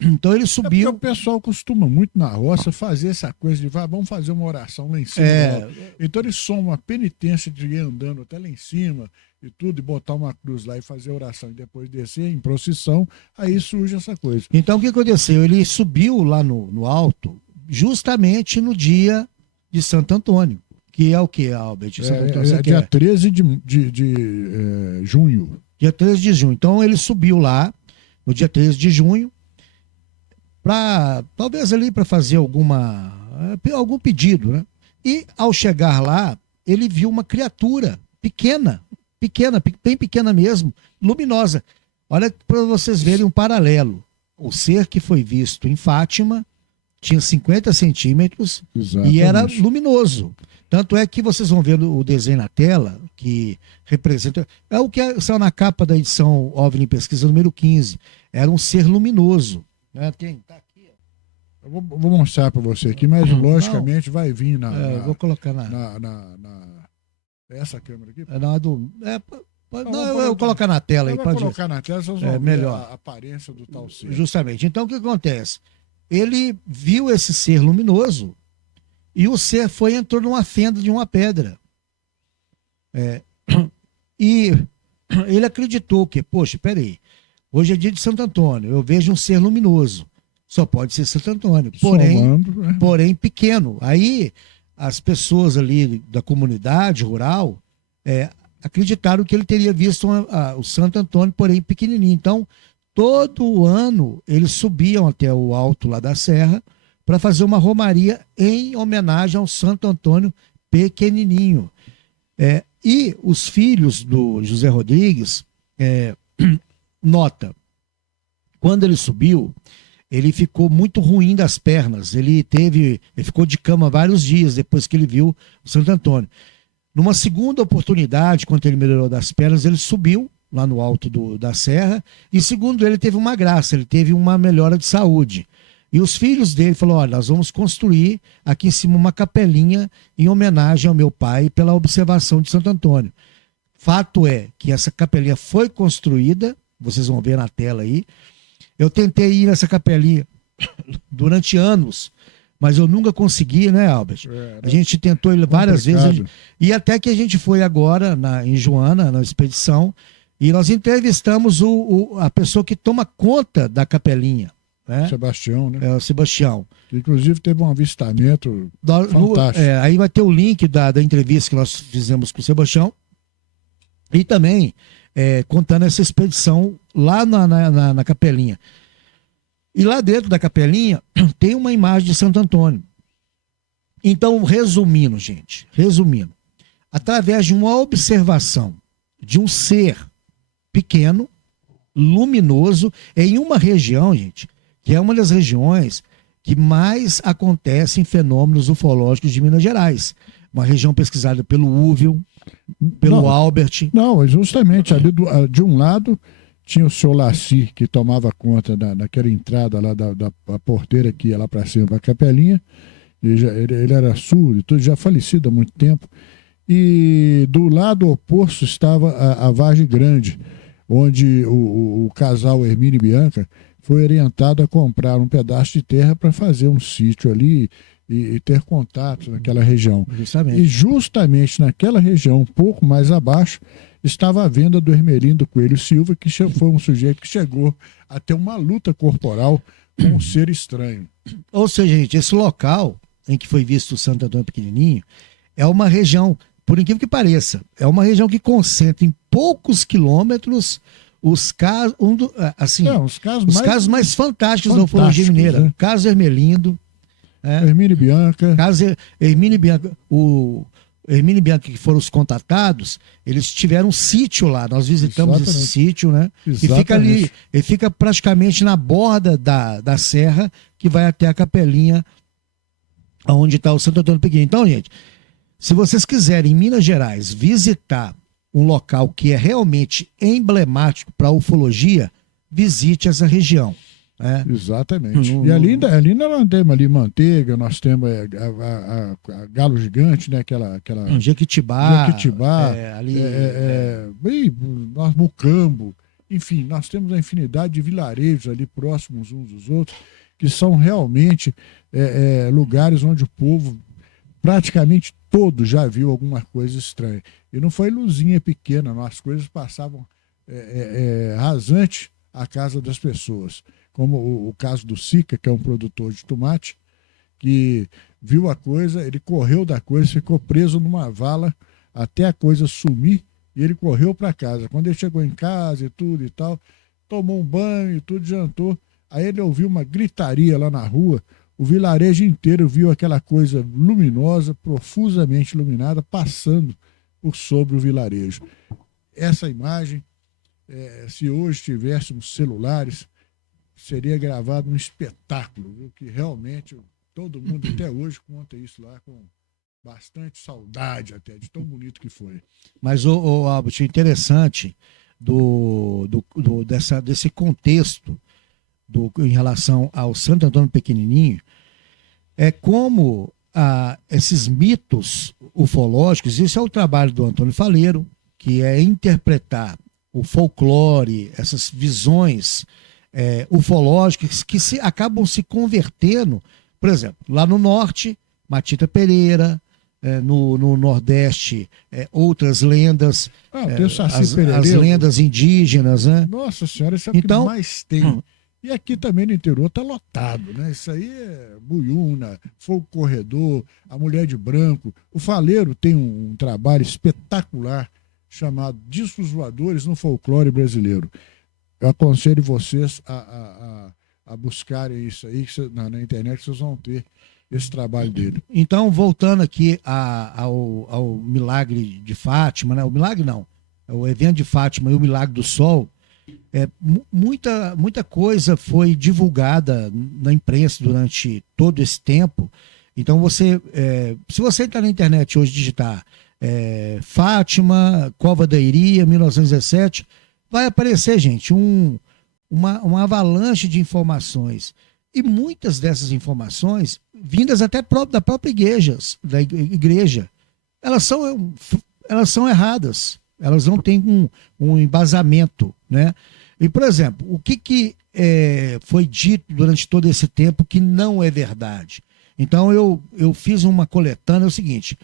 Então ele subiu. O pessoal costuma muito na roça fazer essa coisa de vamos fazer uma oração lá em cima. Então eles somam uma penitência de ir andando até lá em cima e tudo, e botar uma cruz lá e fazer oração e depois descer em procissão, aí surge essa coisa. Então o que aconteceu? Ele subiu lá no alto justamente no dia de Santo Antônio, que é o que, Albert? Dia 13 de junho. Dia 13 de junho. Então ele subiu lá no dia 13 de junho, talvez ali para fazer algum pedido, né? E ao chegar lá, ele viu uma criatura pequena, bem pequena mesmo, luminosa. Olha para vocês verem um paralelo. O ser que foi visto em Fátima tinha 50 centímetros Exatamente. e era luminoso. Tanto é que vocês vão ver o desenho na tela, que representa. É o que saiu na capa da edição OVNI Pesquisa número 15. Era um ser luminoso. Né? Tá aqui. Eu vou mostrar para você aqui, mas logicamente vai vir eu vou colocar essa câmera aqui. Eu vou colocar na tela aí. Pode colocar na tela, vocês vão ver melhor. a aparência do tal ser. Justamente. Então, o que acontece? Ele viu esse ser luminoso e o ser entrou numa fenda de uma pedra. E ele acreditou que, poxa, peraí, hoje é dia de Santo Antônio, eu vejo um ser luminoso. Só pode ser Santo Antônio, porém pequeno. Aí as pessoas ali da comunidade rural acreditaram que ele teria visto o Santo Antônio, porém pequenininho. Então, todo ano eles subiam até o alto lá da serra para fazer uma romaria em homenagem ao Santo Antônio pequenininho. E os filhos do José Rodrigues, nota, quando ele subiu, ele ficou muito ruim das pernas, ele ficou de cama vários dias depois que ele viu o Santo Antônio. Numa segunda oportunidade, quando ele melhorou das pernas, ele subiu lá no alto da serra e, segundo ele, teve uma graça, ele teve uma melhora de saúde. E os filhos dele falaram, olha, nós vamos construir aqui em cima uma capelinha em homenagem ao meu pai pela observação de Santo Antônio. Fato é que essa capelinha foi construída, vocês vão ver na tela aí. Eu tentei ir nessa capelinha durante anos, mas eu nunca consegui, né, Albert? A gente tentou ir várias vezes, e até que a gente foi agora em Joana, na expedição, e nós entrevistamos a pessoa que toma conta da capelinha. Né? Sebastião, né? O Sebastião. Inclusive teve um avistamento fantástico. Aí vai ter o link da entrevista que nós fizemos com o Sebastião, e também contando essa expedição lá na capelinha. E lá dentro da capelinha tem uma imagem de Santo Antônio. Então, resumindo, através de uma observação de um ser pequeno, luminoso, em uma região, gente, que é uma das regiões que mais acontecem fenômenos ufológicos de Minas Gerais. Uma região pesquisada pelo Úvio, pelo Albert. Não, justamente ali de um lado tinha o seu Laci, que tomava conta daquela entrada lá da porteira que ia lá para cima da capelinha. Ele era surdo, tudo já falecido há muito tempo. E do lado oposto estava a Vargem Grande, onde o casal Hermínio e Bianca foi orientado a comprar um pedaço de terra para fazer um sítio ali e ter contato naquela região. Justamente. E justamente naquela região, um pouco mais abaixo, estava a venda do Hermelindo Coelho Silva, que foi um sujeito que chegou a ter uma luta corporal com um ser estranho. Ou seja, gente, esse local em que foi visto o Santo Antônio pequenininho é uma região, por incrível que pareça, é uma região que concentra em poucos quilômetros os casos, os casos mais fantásticos da ufologia mineira. Né? Caso Hermelindo, Hermínio e Bianca. Caso Hermínio e Bianca, Hermínio e Bianca, que foram os contatados, eles tiveram um sítio lá. Nós visitamos esse sítio, né? Exatamente. E fica ali, ele fica praticamente na borda da serra, que vai até a capelinha onde está o Santo Antônio Pequeno. Então, gente, se vocês quiserem em Minas Gerais visitar um local que é realmente emblemático para a ufologia, visite essa região. Exatamente. E ali nós temos ali Manteiga, nós temos a Galo Gigante, né? Aquela Jequitibá. Nós Mucambo. Enfim, nós temos a infinidade de vilarejos ali próximos uns dos outros, que são realmente lugares onde o povo praticamente todo já viu alguma coisa estranha. E não foi luzinha pequena, não. As coisas passavam rasante a casa das pessoas. Como o caso do Sica, que é um produtor de tomate, que viu a coisa, ele correu da coisa, ficou preso numa vala até a coisa sumir, e ele correu para casa. Quando ele chegou em casa e tudo e tal, tomou um banho e tudo, jantou. Aí ele ouviu uma gritaria lá na rua, o vilarejo inteiro viu aquela coisa luminosa, profusamente iluminada, passando por sobre o vilarejo. Essa imagem, se hoje tivéssemos celulares, seria gravado um espetáculo, viu? Que realmente todo mundo até hoje conta isso lá com bastante saudade até, de tão bonito que foi. Mas, o Albert, interessante desse contexto em relação ao Santo Antônio Pequenininho é como esses mitos ufológicos, isso é o trabalho do Antônio Faleiro, que é interpretar o folclore, essas visões ufológicas que acabam se convertendo, por exemplo, lá no norte, Matita Pereira, no Nordeste, outras lendas, tem o Saci Pererê, as lendas indígenas, né? Nossa Senhora, isso é o que mais tem. E aqui também no interior tá lotado, né? Isso aí é Buiúna, Fogo Corredor, a Mulher de Branco. O Faleiro tem um trabalho espetacular chamado Discos Voadores no Folclore Brasileiro. Eu aconselho vocês a buscarem isso aí na internet, vocês vão ter esse trabalho dele. Então, voltando aqui ao milagre de Fátima, né? O milagre não, o evento de Fátima e o milagre do Sol, muita coisa foi divulgada na imprensa durante todo esse tempo. Então, se você entrar na internet hoje digitar Fátima, Cova da Iria, 1917, vai aparecer, gente, uma avalanche de informações. E muitas dessas informações, vindas até da própria igreja, elas são erradas. Elas não têm um embasamento, né? E, por exemplo, o que foi dito durante todo esse tempo que não é verdade? Então, eu fiz uma coletânea, é o seguinte,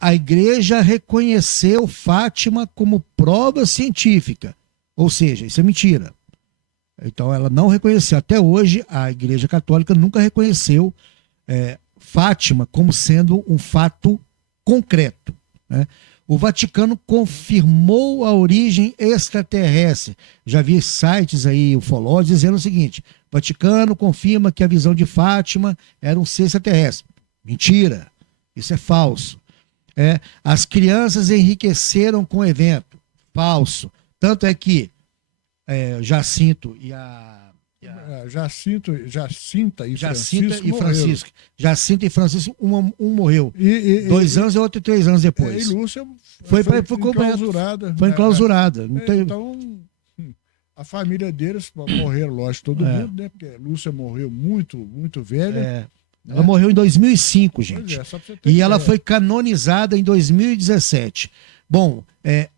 a igreja reconheceu Fátima como prova científica, ou seja, isso é mentira. Então, ela não reconheceu. Até hoje, a Igreja Católica nunca reconheceu Fátima como sendo um fato concreto, né? O Vaticano confirmou a origem extraterrestre. Já vi sites aí ufológicos dizendo o seguinte: o Vaticano confirma que a visão de Fátima era um ser extraterrestre. Mentira. Isso é falso. As crianças enriqueceram com o evento. Falso. Tanto é que Jacinto e Jacinta e Francisco. Jacinta e Francisco, um morreu. 2 anos e outro 3 anos depois. E Lúcia foi enclausurada. Foi enclausurada. Então, a família deles morreram, lógico, todo mundo, né? Porque Lúcia morreu muito, muito velha. Ela morreu em 2005, gente. Só pra você ter E ideia. ela foi canonizada em 2017. Bom,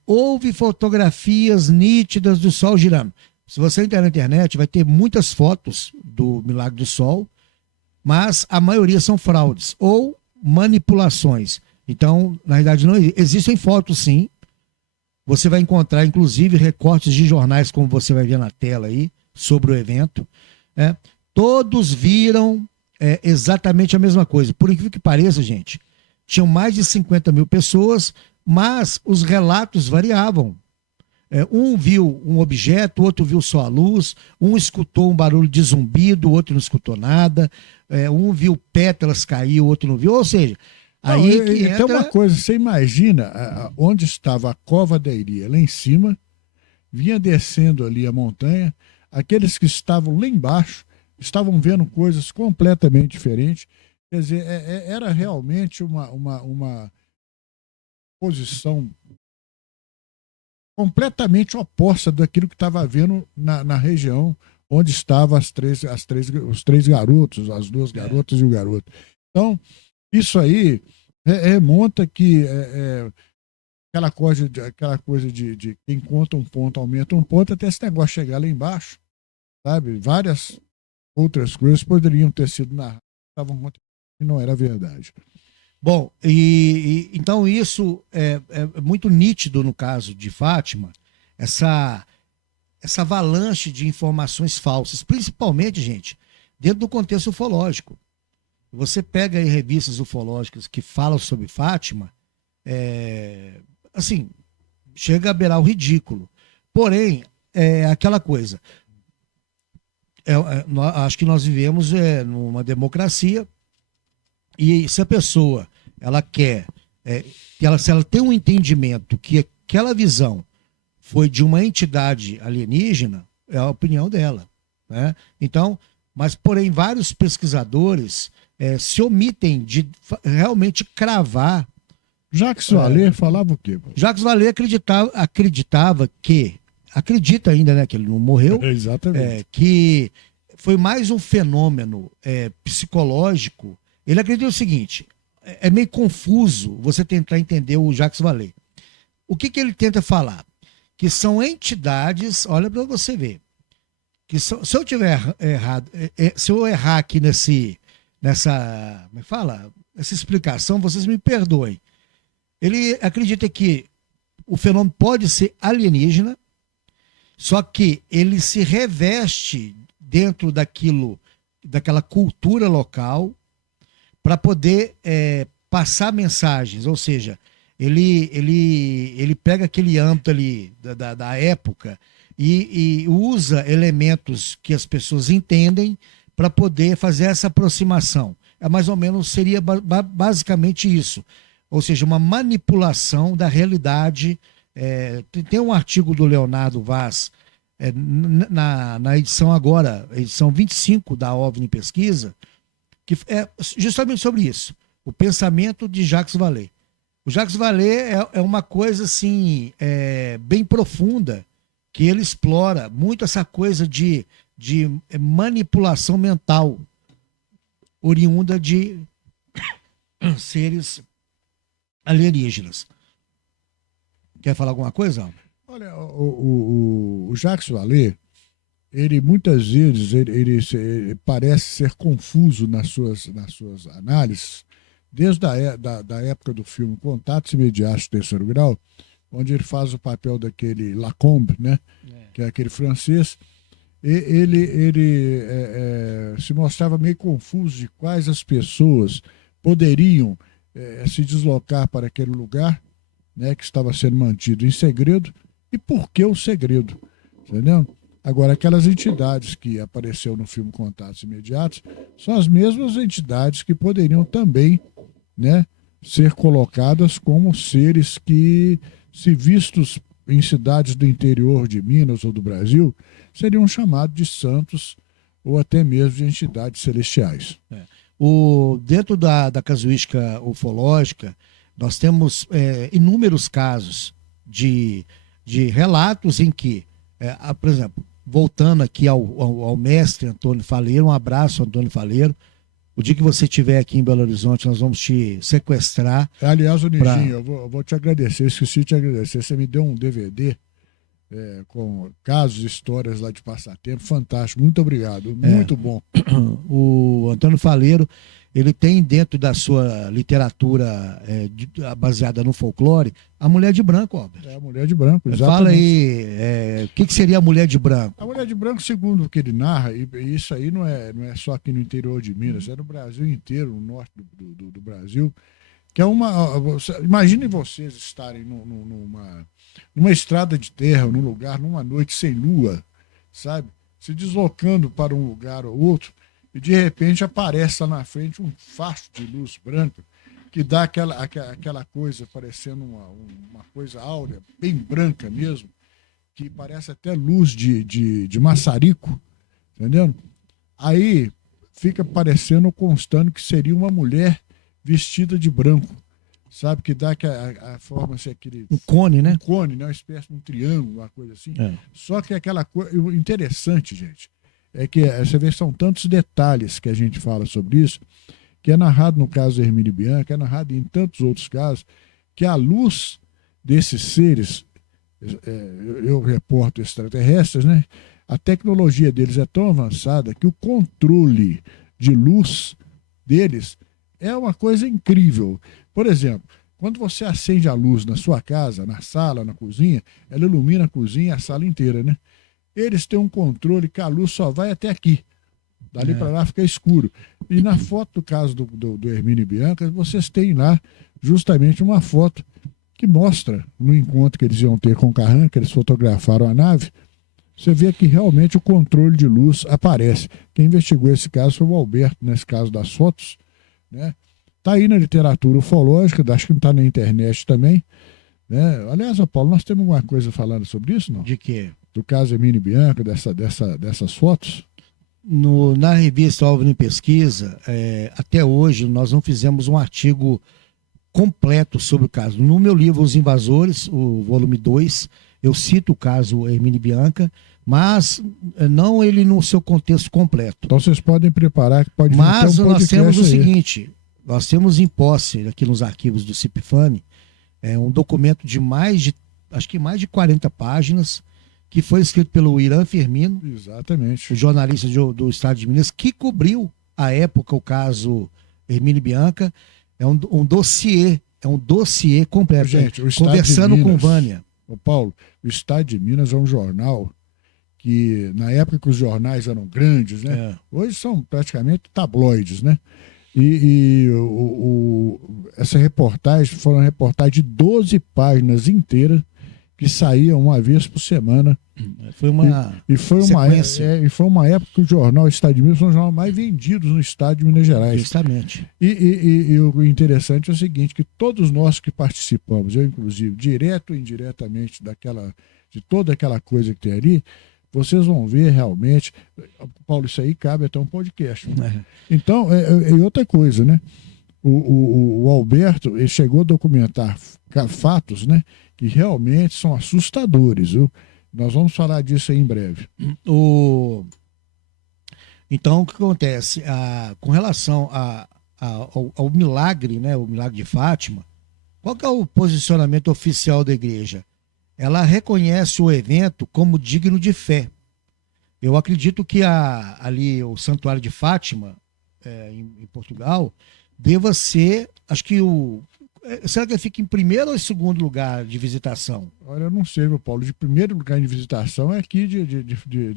houve fotografias nítidas do Sol girando. Se você entrar na internet, vai ter muitas fotos do Milagre do Sol, mas a maioria são fraudes ou manipulações. Então, na realidade, não existem fotos, sim. Você vai encontrar, inclusive, recortes de jornais, como você vai ver na tela aí, sobre o evento. Todos viram exatamente a mesma coisa. Por incrível que pareça, gente, tinham mais de 50 mil pessoas, mas os relatos variavam. Um viu um objeto, outro viu só a luz, um escutou um barulho de zumbido, o outro não escutou nada, um viu pétalas cair, o outro não viu. Ou seja, aí que entra... Tem uma coisa, você imagina onde estava a Cova da Iria, lá em cima, vinha descendo ali a montanha, aqueles que estavam lá embaixo estavam vendo coisas completamente diferentes. Quer dizer, era realmente uma posição completamente oposta daquilo que estava vendo na região onde estavam os 3 garotos, as 2 garotas e o garoto. Então, isso aí remonta que aquela coisa de quem conta um ponto aumenta um ponto, até esse negócio chegar lá embaixo, sabe? Várias outras coisas poderiam ter sido narradas, estavam acontecendo e não era verdade. Bom, então isso é muito nítido no caso de Fátima, essa avalanche de informações falsas, principalmente, gente, dentro do contexto ufológico. Você pega aí revistas ufológicas que falam sobre Fátima, assim, chega a beirar o ridículo. Porém, aquela coisa, acho que nós vivemos numa democracia. E se a pessoa ela quer, se ela tem um entendimento que aquela visão foi de uma entidade alienígena, é a opinião dela. né? Então, mas porém vários pesquisadores se omitem de realmente cravar. Jacques Vallée falava o quê? Jacques Vallée acreditava que, acredita ainda, né, que ele não morreu, Exatamente. que foi mais um fenômeno psicológico. Ele acredita o seguinte, é meio confuso você tentar entender o Jacques Vallée. O que ele tenta falar? Que são entidades, olha para você ver, que se eu tiver errado, se eu errar aqui nessa, como é que fala? Essa explicação, vocês me perdoem. Ele acredita que o fenômeno pode ser alienígena, só que ele se reveste dentro daquela cultura local para poder passar mensagens, ou seja, ele pega aquele âmbito ali da época e usa elementos que as pessoas entendem para poder fazer essa aproximação. Mais ou menos seria basicamente isso. Ou seja, uma manipulação da realidade. Tem um artigo do Leonardo Vaz na edição agora, edição 25 da OVNI Pesquisa, que é justamente sobre isso, o pensamento de Jacques Vallée. O Jacques Vallée é uma coisa assim, bem profunda, que ele explora muito essa coisa de manipulação mental oriunda de seres alienígenas. Quer falar alguma coisa, Alba? Olha, o Jacques Vallée, ele muitas vezes ele parece ser confuso nas suas análises, desde da época do filme Contatos Imediatos de Terceiro Grau, onde ele faz o papel daquele Lacombe, né? Que é aquele francês. Ele se mostrava meio confuso de quais as pessoas poderiam se deslocar para aquele lugar, né, que estava sendo mantido em segredo, e por que o segredo, entendeu? Agora, aquelas entidades que apareceu no filme Contatos Imediatos são as mesmas entidades que poderiam também, né, ser colocadas como seres que, se vistos em cidades do interior de Minas ou do Brasil, seriam chamados de santos ou até mesmo de entidades celestiais. Dentro da casuística ufológica, nós temos inúmeros casos de relatos em que, por exemplo, voltando aqui ao mestre Antônio Faleiro, um abraço, Antônio Faleiro. O dia que você estiver aqui em Belo Horizonte, nós vamos te sequestrar. Aliás, Nijinho, eu vou te agradecer, esqueci de te agradecer. Você me deu um DVD com casos e histórias lá de passatempo, fantástico, muito obrigado, muito bom. O Antônio Faleiro, ele tem dentro da sua literatura baseada no folclore, a Mulher de Branco, Albert. A Mulher de Branco, exatamente. Fala aí, o que seria a Mulher de Branco? A Mulher de Branco, segundo o que ele narra, e isso aí não é só aqui no interior de Minas, é no Brasil inteiro, no norte do Brasil, que é imaginem vocês estarem numa estrada de terra, num lugar, numa noite sem lua, sabe? Se deslocando para um lugar ou outro, e de repente aparece lá na frente um facho de luz branca que dá aquela coisa parecendo uma coisa áurea, bem branca mesmo, que parece até luz de maçarico, entendeu? Aí fica parecendo, constando que seria uma mulher vestida de branco, sabe? Que dá a forma assim, aquele... Um cone, né? Um cone, né? Uma espécie de um triângulo, uma coisa assim. Só que aquela coisa... Interessante, gente, é que você vê, são tantos detalhes que a gente fala sobre isso, que é narrado no caso do Hermínio Bianca, é narrado em tantos outros casos, que a luz desses seres, eu reporto extraterrestres, né? A tecnologia deles é tão avançada que o controle de luz deles é uma coisa incrível. Por exemplo, quando você acende a luz na sua casa, na sala, na cozinha, ela ilumina a cozinha e a sala inteira, né? Eles têm um controle que a luz só vai até aqui. Dali para lá fica escuro. E na foto do caso do Hermínio Bianca, vocês têm lá justamente uma foto que mostra, no encontro que eles iam ter com o Carran, que eles fotografaram a nave, você vê que realmente o controle de luz aparece. Quem investigou esse caso foi o Alberto, nesse caso das fotos, né? Está aí na literatura ufológica, acho que não está na internet também, né? Aliás, Paulo, nós temos alguma coisa falando sobre isso, não? De quê? Do caso Hermínio Bianca, dessas fotos? na revista OVNI Pesquisa, até hoje, nós não fizemos um artigo completo sobre o caso. No meu livro Os Invasores, o volume 2, eu cito o caso Hermínio Bianca, mas não ele no seu contexto completo. Então vocês podem preparar que pode vir Mas ter um nós temos o aí. seguinte, nós temos em posse aqui nos arquivos do CIPFAMI um documento de acho que mais de 40 páginas, que foi escrito pelo Irã Firmino, exatamente, o jornalista do Estado de Minas, que cobriu à época o caso Hermínio Bianca. É um dossiê completo. Gente, o Estado conversando de Minas, com Vânia. Ô Paulo, o Estado de Minas é um jornal que, na época que os jornais eram grandes, né? Hoje são praticamente tabloides, né? Essa reportagem foi uma reportagem de 12 páginas inteiras que saía uma vez por semana. Foi uma foi uma época que o jornal Estado de Minas foi um jornal mais vendido no estado de Minas Gerais. Justamente. E o interessante é o seguinte, que todos nós que participamos, eu inclusive, direto ou indiretamente de toda aquela coisa que tem ali, vocês vão ver realmente, Paulo, isso aí cabe até um podcast. Né? Então, outra coisa, né? O Alberto, ele chegou a documentar fatos, né? Que realmente são assustadores, viu? Nós vamos falar disso aí em breve. Então, o que acontece? Com relação ao milagre, né? O milagre de Fátima, qual que é o posicionamento oficial da igreja? Ela reconhece o evento como digno de fé. Eu acredito que ali o Santuário de Fátima, em Portugal, deva ser, acho que será que ele fica em primeiro ou em segundo lugar de visitação? Olha, eu não sei, meu Paulo. De primeiro lugar de visitação é aqui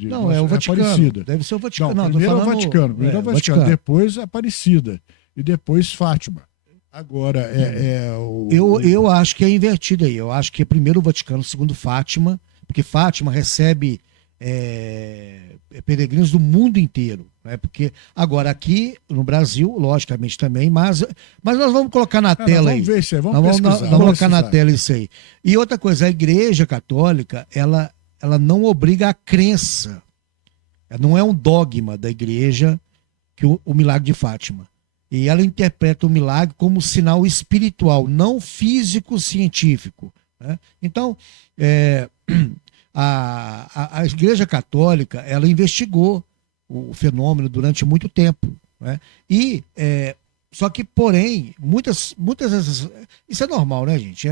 não, é o Vaticano. Aparecida. Deve ser o Vaticano. Não, primeiro é o Vaticano. Primeiro é o Vaticano. Depois Aparecida. E depois Fátima. Agora, Eu acho que é invertido aí. Eu acho que é primeiro o Vaticano, segundo Fátima, porque Fátima recebe peregrinos do mundo inteiro. Né? Porque agora aqui no Brasil, logicamente também, mas nós vamos colocar na tela aí. Vamos ver isso aí, vamos colocar na tela isso aí. E outra coisa, a Igreja Católica, ela não obriga a crença. Não é um dogma da Igreja que o milagre de Fátima. E ela interpreta o milagre como sinal espiritual, não físico-científico. Né? Então, a Igreja Católica, ela investigou o fenômeno durante muito tempo. Né? Só que, porém, muitas vezes... Isso é normal, né, gente?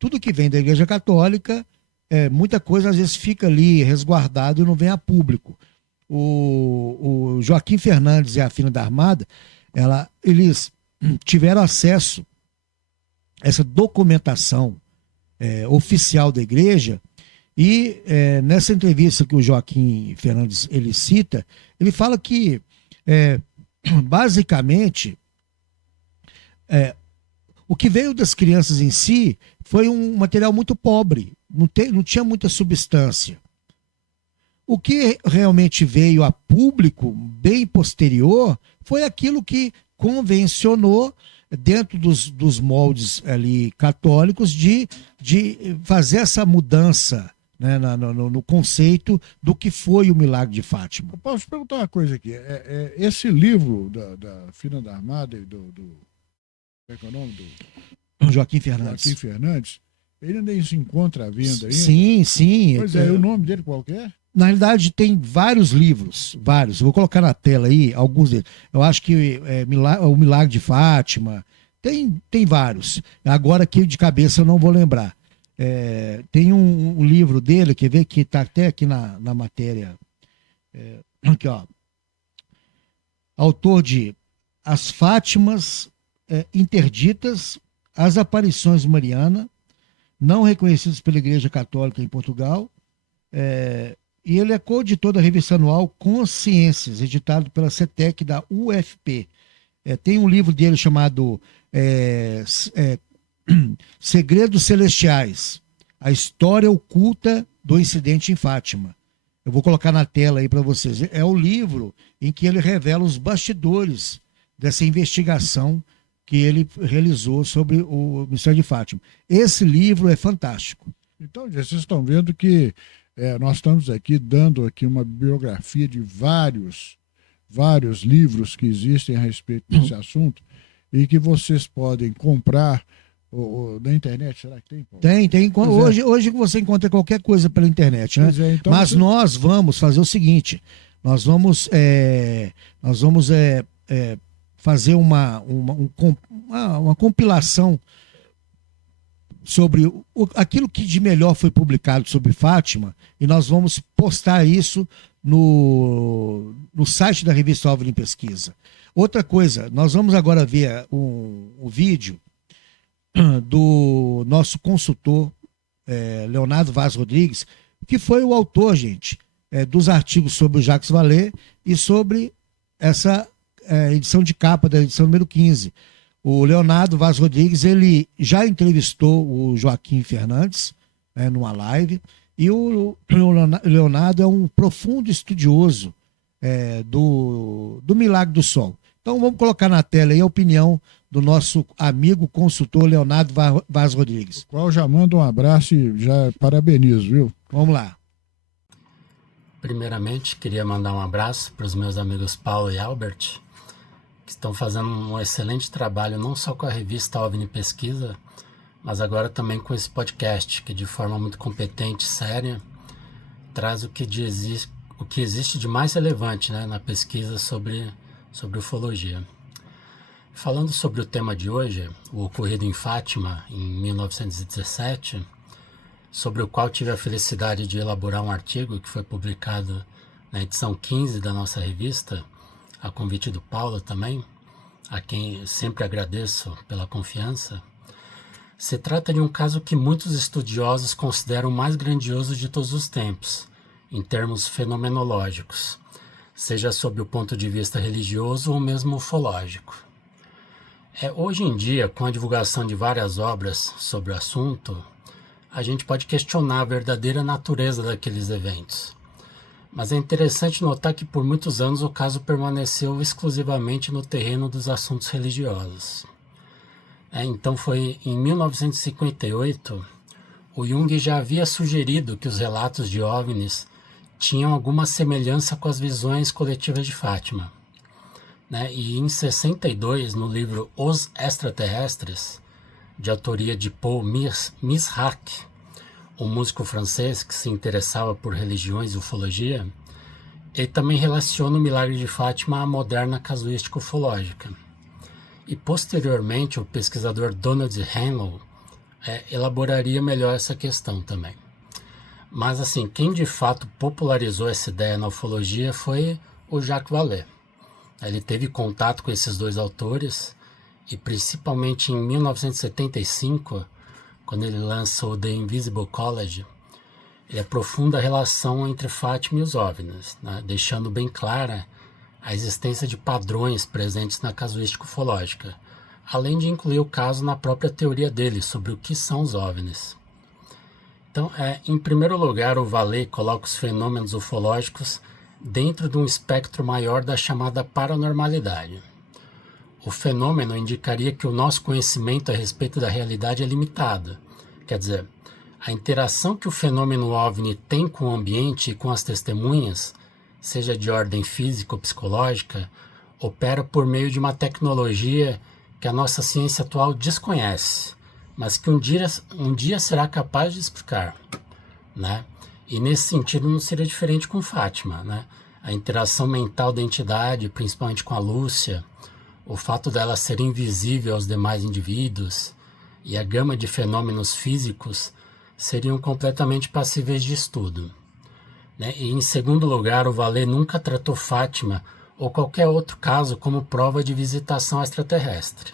Tudo que vem da Igreja Católica, muita coisa às vezes fica ali resguardado e não vem a público. O Joaquim Fernandes e a Fina da Armada, eles tiveram acesso a essa documentação oficial da igreja e nessa entrevista que o Joaquim Fernandes ele cita, ele fala que basicamente o que veio das crianças em si foi um material muito pobre, não tinha muita substância. O que realmente veio a público, bem posterior, foi aquilo que convencionou dentro dos moldes ali católicos de fazer essa mudança, né, no conceito do que foi o milagre de Fátima. Eu posso perguntar uma coisa aqui. Esse livro da Fina da Armada e como é que é o nome do Joaquim Fernandes. Joaquim Fernandes, ele ainda se encontra à venda ainda? Sim. Pois é, o nome dele qual que é? Na realidade, tem vários livros, vários. Eu vou colocar na tela aí alguns deles. Eu acho que o Milagre de Fátima, tem vários. Agora aqui de cabeça eu não vou lembrar. Tem um livro dele, quer ver, que está até aqui na matéria. Aqui, ó. Autor de As Fátimas Interditas, As Aparições de Mariana, não reconhecidas pela Igreja Católica em Portugal. E ele é coeditor da revista anual Consciências, editado pela CETEC da UFP. Tem um livro dele chamado Segredos Celestiais, a história oculta do incidente em Fátima. Eu vou colocar na tela aí para vocês. É o livro em que ele revela os bastidores dessa investigação que ele realizou sobre o mistério de Fátima. Esse livro é fantástico. Então, vocês estão vendo que nós estamos aqui dando aqui uma biografia de vários vários livros que existem a respeito desse assunto e que vocês podem comprar na internet. Será que tem, Paulo? Tem. Hoje você encontra qualquer coisa pela internet, né? Então mas nós vamos fazer o seguinte, nós vamos fazer uma compilação sobre aquilo que de melhor foi publicado sobre Fátima, e nós vamos postar isso no site da revista OVNI Pesquisa. Outra coisa, nós vamos agora ver o vídeo do nosso consultor Leonardo Vaz Rodrigues, que foi o autor, gente, dos artigos sobre o Jacques Vallée e sobre essa edição de capa da edição número 15. O Leonardo Vaz Rodrigues, ele já entrevistou o Joaquim Fernandes numa live, e o Leonardo é um profundo estudioso do Milagre do Sol. Então vamos colocar na tela aí a opinião do nosso amigo consultor Leonardo Vaz Rodrigues. O qual já manda um abraço e já parabenizo, viu? Vamos lá. Primeiramente, queria mandar um abraço para os meus amigos Paulo e Albert, que estão fazendo um excelente trabalho, não só com a revista OVNI Pesquisa, mas agora também com esse podcast, que de forma muito competente e séria, traz o que existe de mais relevante, né, na pesquisa sobre ufologia. Falando sobre o tema de hoje, o ocorrido em Fátima, em 1917, sobre o qual tive a felicidade de elaborar um artigo que foi publicado na edição 15 da nossa revista, a convite do Paulo também, a quem sempre agradeço pela confiança. Se trata de um caso que muitos estudiosos consideram o mais grandioso de todos os tempos, em termos fenomenológicos, seja sob o ponto de vista religioso ou mesmo ufológico. Hoje em dia, com a divulgação de várias obras sobre o assunto, a gente pode questionar a verdadeira natureza daqueles eventos. Mas é interessante notar que por muitos anos o caso permaneceu exclusivamente no terreno dos assuntos religiosos. Então foi em 1958, o Jung já havia sugerido que os relatos de OVNIs tinham alguma semelhança com as visões coletivas de Fátima. E em 62, no livro Os Extraterrestres, de autoria de Paul Misrach, um músico francês que se interessava por religiões e ufologia, ele também relaciona o milagre de Fátima à moderna casuística ufológica. E posteriormente o pesquisador Donald Hanlow elaboraria melhor essa questão também. Mas assim, quem de fato popularizou essa ideia na ufologia foi o Jacques Vallée. Ele teve contato com esses dois autores, e principalmente em 1975, quando ele lança o The Invisible College, ele aprofunda a relação entre Fátima e os OVNIs, deixando bem clara a existência de padrões presentes na casuística ufológica, além de incluir o caso na própria teoria dele sobre o que são os OVNIs. Então, em primeiro lugar, o Vallée coloca os fenômenos ufológicos dentro de um espectro maior da chamada paranormalidade. O fenômeno indicaria que o nosso conhecimento a respeito da realidade é limitado. Quer dizer, a interação que o fenômeno OVNI tem com o ambiente e com as testemunhas, seja de ordem física ou psicológica, opera por meio de uma tecnologia que a nossa ciência atual desconhece, mas que um dia será capaz de explicar, E nesse sentido não seria diferente com Fátima, A interação mental da entidade, principalmente com a Lúcia, o fato dela ser invisível aos demais indivíduos e a gama de fenômenos físicos seriam completamente passíveis de estudo. E em segundo lugar, o Vallée nunca tratou Fátima ou qualquer outro caso como prova de visitação extraterrestre.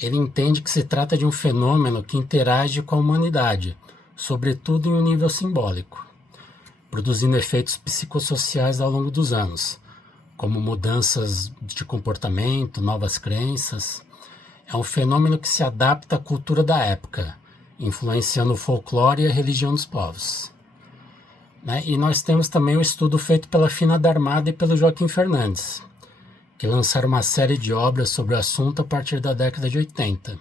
Ele entende que se trata de um fenômeno que interage com a humanidade, sobretudo em um nível simbólico, produzindo efeitos psicossociais ao longo dos anos, como mudanças de comportamento, novas crenças. É um fenômeno que se adapta à cultura da época, influenciando o folclore e a religião dos povos. E nós temos também o estudo feito pela Fina Darmada e pelo Joaquim Fernandes, que lançaram uma série de obras sobre o assunto a partir da década de 80.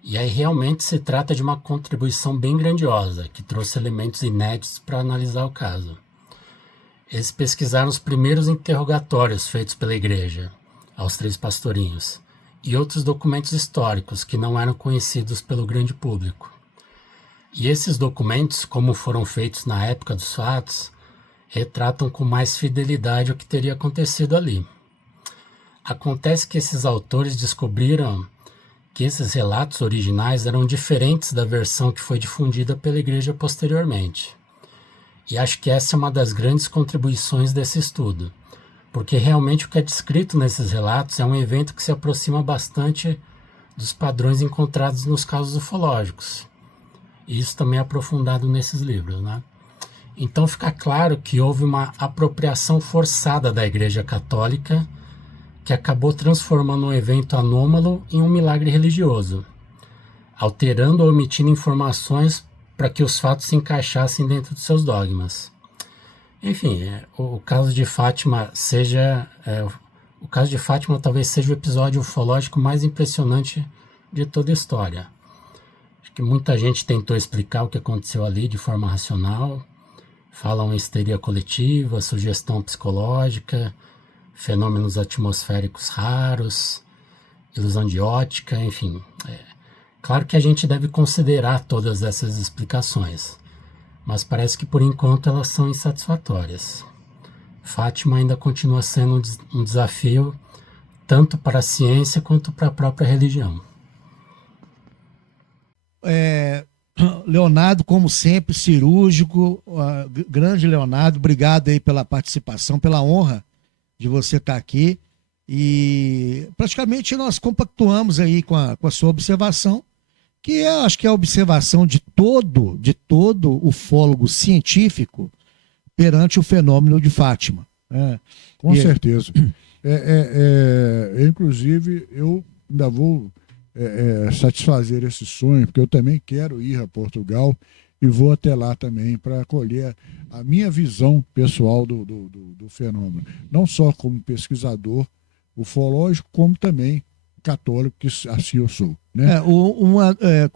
E aí realmente se trata de uma contribuição bem grandiosa, que trouxe elementos inéditos para analisar o caso. Eles pesquisaram os primeiros interrogatórios feitos pela igreja aos 3 pastorinhos e outros documentos históricos que não eram conhecidos pelo grande público. E esses documentos, como foram feitos na época dos fatos, retratam com mais fidelidade o que teria acontecido ali. Acontece que esses autores descobriram que esses relatos originais eram diferentes da versão que foi difundida pela igreja posteriormente. E acho que essa é uma das grandes contribuições desse estudo, porque realmente o que é descrito nesses relatos é um evento que se aproxima bastante dos padrões encontrados nos casos ufológicos. E isso também é aprofundado nesses livros, né? Então fica claro que houve uma apropriação forçada da Igreja Católica que acabou transformando um evento anômalo em um milagre religioso, alterando ou omitindo informações para que os fatos se encaixassem dentro de seus dogmas. Enfim, o caso de Fátima talvez seja o episódio ufológico mais impressionante de toda a história. Acho que muita gente tentou explicar o que aconteceu ali de forma racional, falam em histeria coletiva, sugestão psicológica, fenômenos atmosféricos raros, ilusão de ótica, enfim. Claro que a gente deve considerar todas essas explicações, mas parece que por enquanto elas são insatisfatórias. Fátima ainda continua sendo um desafio tanto para a ciência quanto para a própria religião. Leonardo, como sempre, cirúrgico, grande Leonardo, obrigado aí pela participação, pela honra de você estar aqui, e praticamente nós compactuamos aí com a sua observação, que eu acho que é a observação de todo ufólogo científico perante o fenômeno de Fátima. Com certeza. Inclusive, eu ainda vou satisfazer esse sonho, porque eu também quero ir a Portugal e vou até lá também para colher a minha visão pessoal do fenômeno. Não só como pesquisador ufológico, como também católico, que assim eu sou. Né?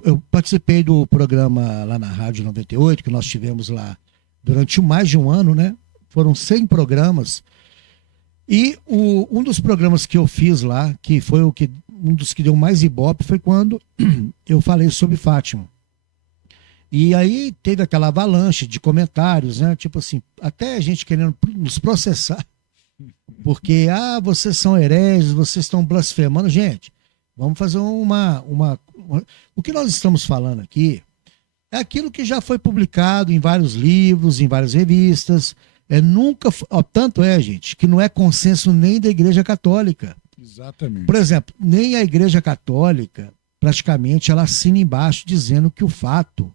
Eu participei do programa lá na Rádio 98, que nós tivemos lá durante mais de um ano, né? Foram 100 programas. E um dos programas que eu fiz lá, que foi um dos que deu mais ibope, foi quando eu falei sobre Fátima. E aí teve aquela avalanche de comentários, né? Tipo assim, até a gente querendo nos processar. Porque, vocês são hereges, vocês estão blasfemando. Gente, vamos fazer o que nós estamos falando aqui é aquilo que já foi publicado em vários livros, em várias revistas. Tanto gente, que não é consenso nem da Igreja Católica. Exatamente. Por exemplo, nem a Igreja Católica, praticamente, ela assina embaixo dizendo que o fato,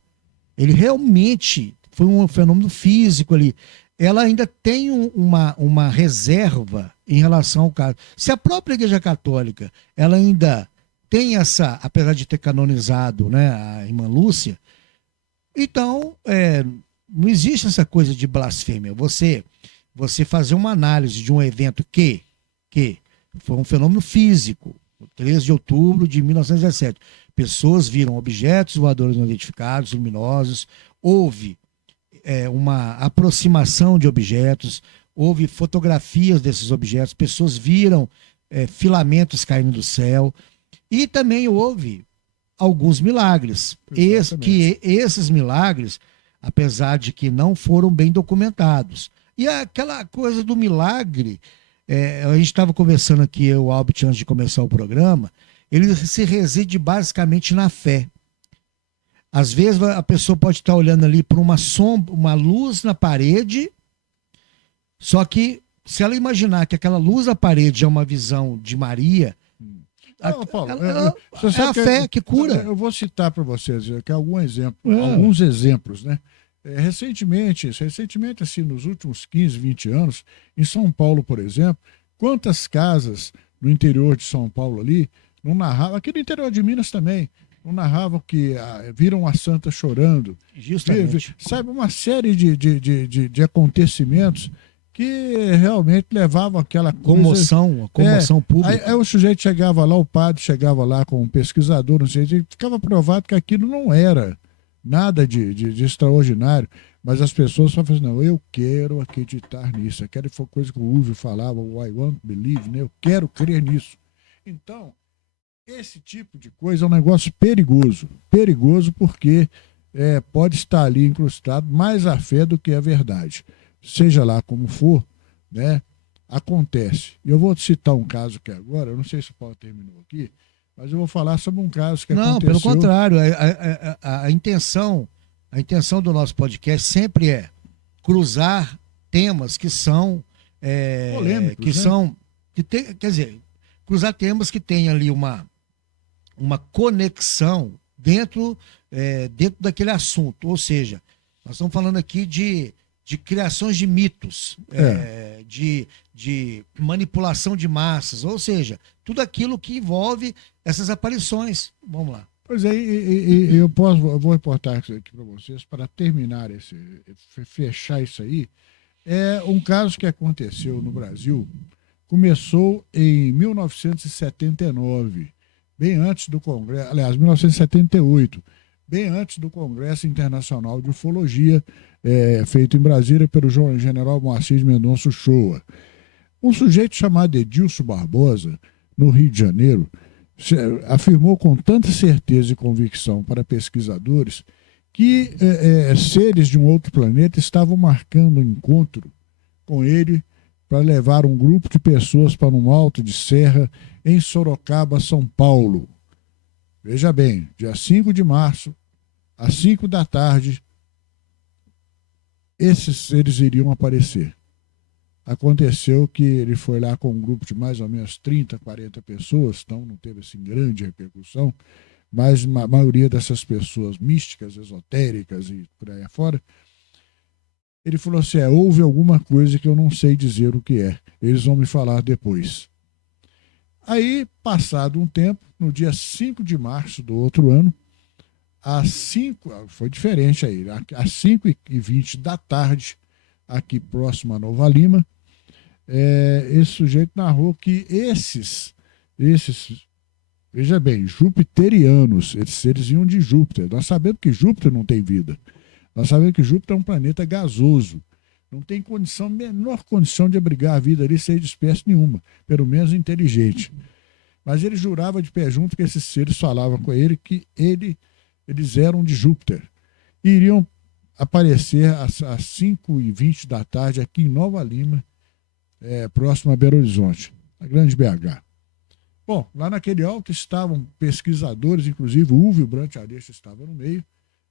ele realmente foi um fenômeno físico ali. Ela ainda tem uma reserva em relação ao caso. Se a própria Igreja Católica, ela ainda tem apesar de ter canonizado, né, a irmã Lúcia, então não existe essa coisa de blasfêmia. Você fazer uma análise de um evento que foi um fenômeno físico, 13 de outubro de 1917. Pessoas viram objetos voadores não identificados, luminosos, houve uma aproximação de objetos, houve fotografias desses objetos, pessoas viram filamentos caindo do céu, e também houve alguns milagres. Esses milagres, apesar de que não foram bem documentados. E aquela coisa do milagre, a gente estava conversando aqui, eu e o Albert, antes de começar o programa, ele se reside basicamente na fé. Às vezes a pessoa pode estar olhando ali por uma sombra, uma luz na parede, só que se ela imaginar que aquela luz na parede é uma visão de Maria, Paulo, é a fé que cura. Eu vou citar para vocês aqui alguns exemplos, né? Recentemente, assim, nos últimos 15, 20 anos, em São Paulo, por exemplo, quantas casas no interior de São Paulo ali não narravam, aqui no interior de Minas também, não narravam que viram a santa chorando. Justamente. Sabe, uma série de acontecimentos que realmente levavam aquela comoção pública. Aí o sujeito chegava lá, o padre chegava lá com um pesquisador, não sei, e ficava provado que aquilo não era nada de extraordinário, Mas as pessoas só falam assim, não, eu quero acreditar nisso. Aquela foi coisa que o Uwe falava, o I want to believe, né? Eu quero crer nisso. Então, esse tipo de coisa é um negócio perigoso. Perigoso porque pode estar ali incrustado mais a fé do que a verdade. Seja lá como for, né? Acontece. Eu vou citar um caso que agora, eu não sei se o Paulo terminou aqui, mas eu vou falar sobre um caso que aconteceu. Não, pelo contrário, a intenção do nosso podcast sempre é cruzar temas que são polêmicos, que né? são quer dizer, cruzar temas que tem ali uma conexão dentro daquele assunto. Ou seja, nós estamos falando aqui de criações de mitos, de manipulação de massas, ou seja, tudo aquilo que envolve essas aparições. Vamos lá. Pois é, eu vou reportar isso aqui para vocês para terminar fechar isso aí. É um caso que aconteceu no Brasil, começou em 1979, bem antes do Congresso, aliás, 1978, bem antes do Congresso Internacional de Ufologia, feito em Brasília pelo general Moacir de Mendonça Uchoa. Um sujeito chamado Edilson Barbosa, no Rio de Janeiro, afirmou com tanta certeza e convicção para pesquisadores que seres de um outro planeta estavam marcando um encontro com ele para levar um grupo de pessoas para um alto de serra em Sorocaba, São Paulo. Veja bem, dia 5 de março, às 5 da tarde, esses seres iriam aparecer. Aconteceu que ele foi lá com um grupo de mais ou menos 30, 40 pessoas, então não teve assim grande repercussão, mas a maioria dessas pessoas místicas, esotéricas e por aí afora, ele falou assim, houve alguma coisa que eu não sei dizer o que é, eles vão me falar depois. Aí, passado um tempo, no dia 5 de março do outro ano, foi diferente aí, às 5h20 da tarde, aqui próximo a Nova Lima, esse sujeito narrou que esses, veja bem, jupiterianos, esses seres vinham de Júpiter. Nós sabemos que Júpiter não tem vida. Nós sabemos que Júpiter é um planeta gasoso. Não tem menor condição de abrigar a vida ali, ser de espécie nenhuma, pelo menos inteligente. Mas ele jurava de pé junto que esses seres falavam com ele que eles eram de Júpiter. E iriam aparecer às 5h20 da tarde aqui em Nova Lima, próximo a Belo Horizonte, a grande BH. Bom, lá naquele alto estavam pesquisadores, inclusive o Uwe Brant Arecha estava no meio,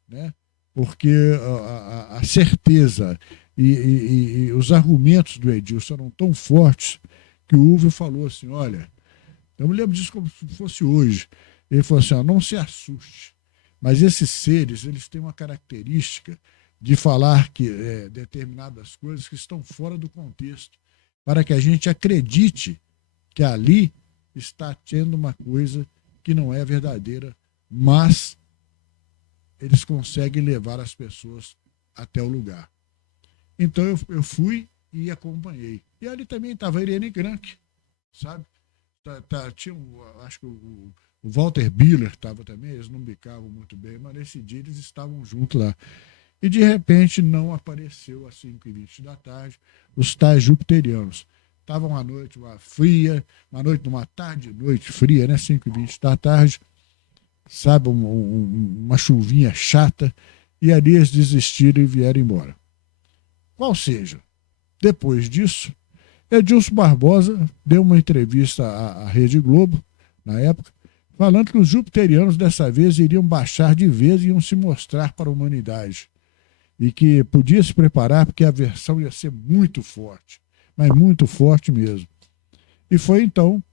né? Porque a certeza e os argumentos do Edilson eram tão fortes que o Uwe falou assim, olha, eu me lembro disso como se fosse hoje, ele falou assim, não se assuste, mas esses seres, eles têm uma característica de falar que determinadas coisas que estão fora do contexto, para que a gente acredite que ali está tendo uma coisa que não é verdadeira, mas eles conseguem levar as pessoas até o lugar. Então eu fui e acompanhei. E ali também estava a Irene Grank, sabe? Tinha acho que o Walter Biller estava também, eles não bicavam muito bem, mas nesse dia eles estavam juntos lá. E de repente não apareceu às 5h20 da tarde os tais jupiterianos. Estavam uma noite numa tarde, noite fria, né? 5h20 da tarde, sabe, uma chuvinha chata, e ali eles desistiram e vieram embora. Qual seja, depois disso, Edilson Barbosa deu uma entrevista à Rede Globo, na época, falando que os jupiterianos dessa vez iriam baixar de vez e iam se mostrar para a humanidade. E que podia se preparar porque a aversão ia ser muito forte, mas muito forte mesmo. E foi então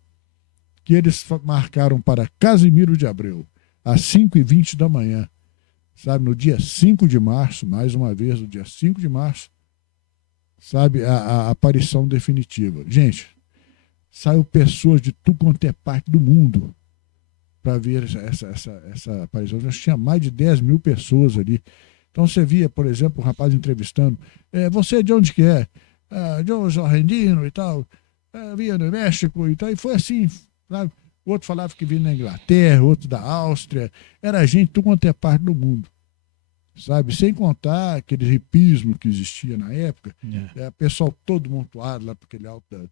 que eles marcaram para Casimiro de Abreu, às 5h20 da manhã, sabe, no dia 5 de março, mais uma vez, no dia 5 de março, sabe, a aparição definitiva. Gente, saiu pessoas de tudo quanto é parte do mundo para ver essa aparição. Já tinha mais de 10 mil pessoas ali. Então você via, por exemplo, um rapaz entrevistando, você de onde que é? De onde argentino e tal, via no México e tal, e foi assim, sabe? O outro falava que vinha da Inglaterra, outro da Áustria, era gente de tudo quanto é parte do mundo. sabe? Sem contar aquele hipismo que existia na época, pessoal todo montuado lá para aquele alto.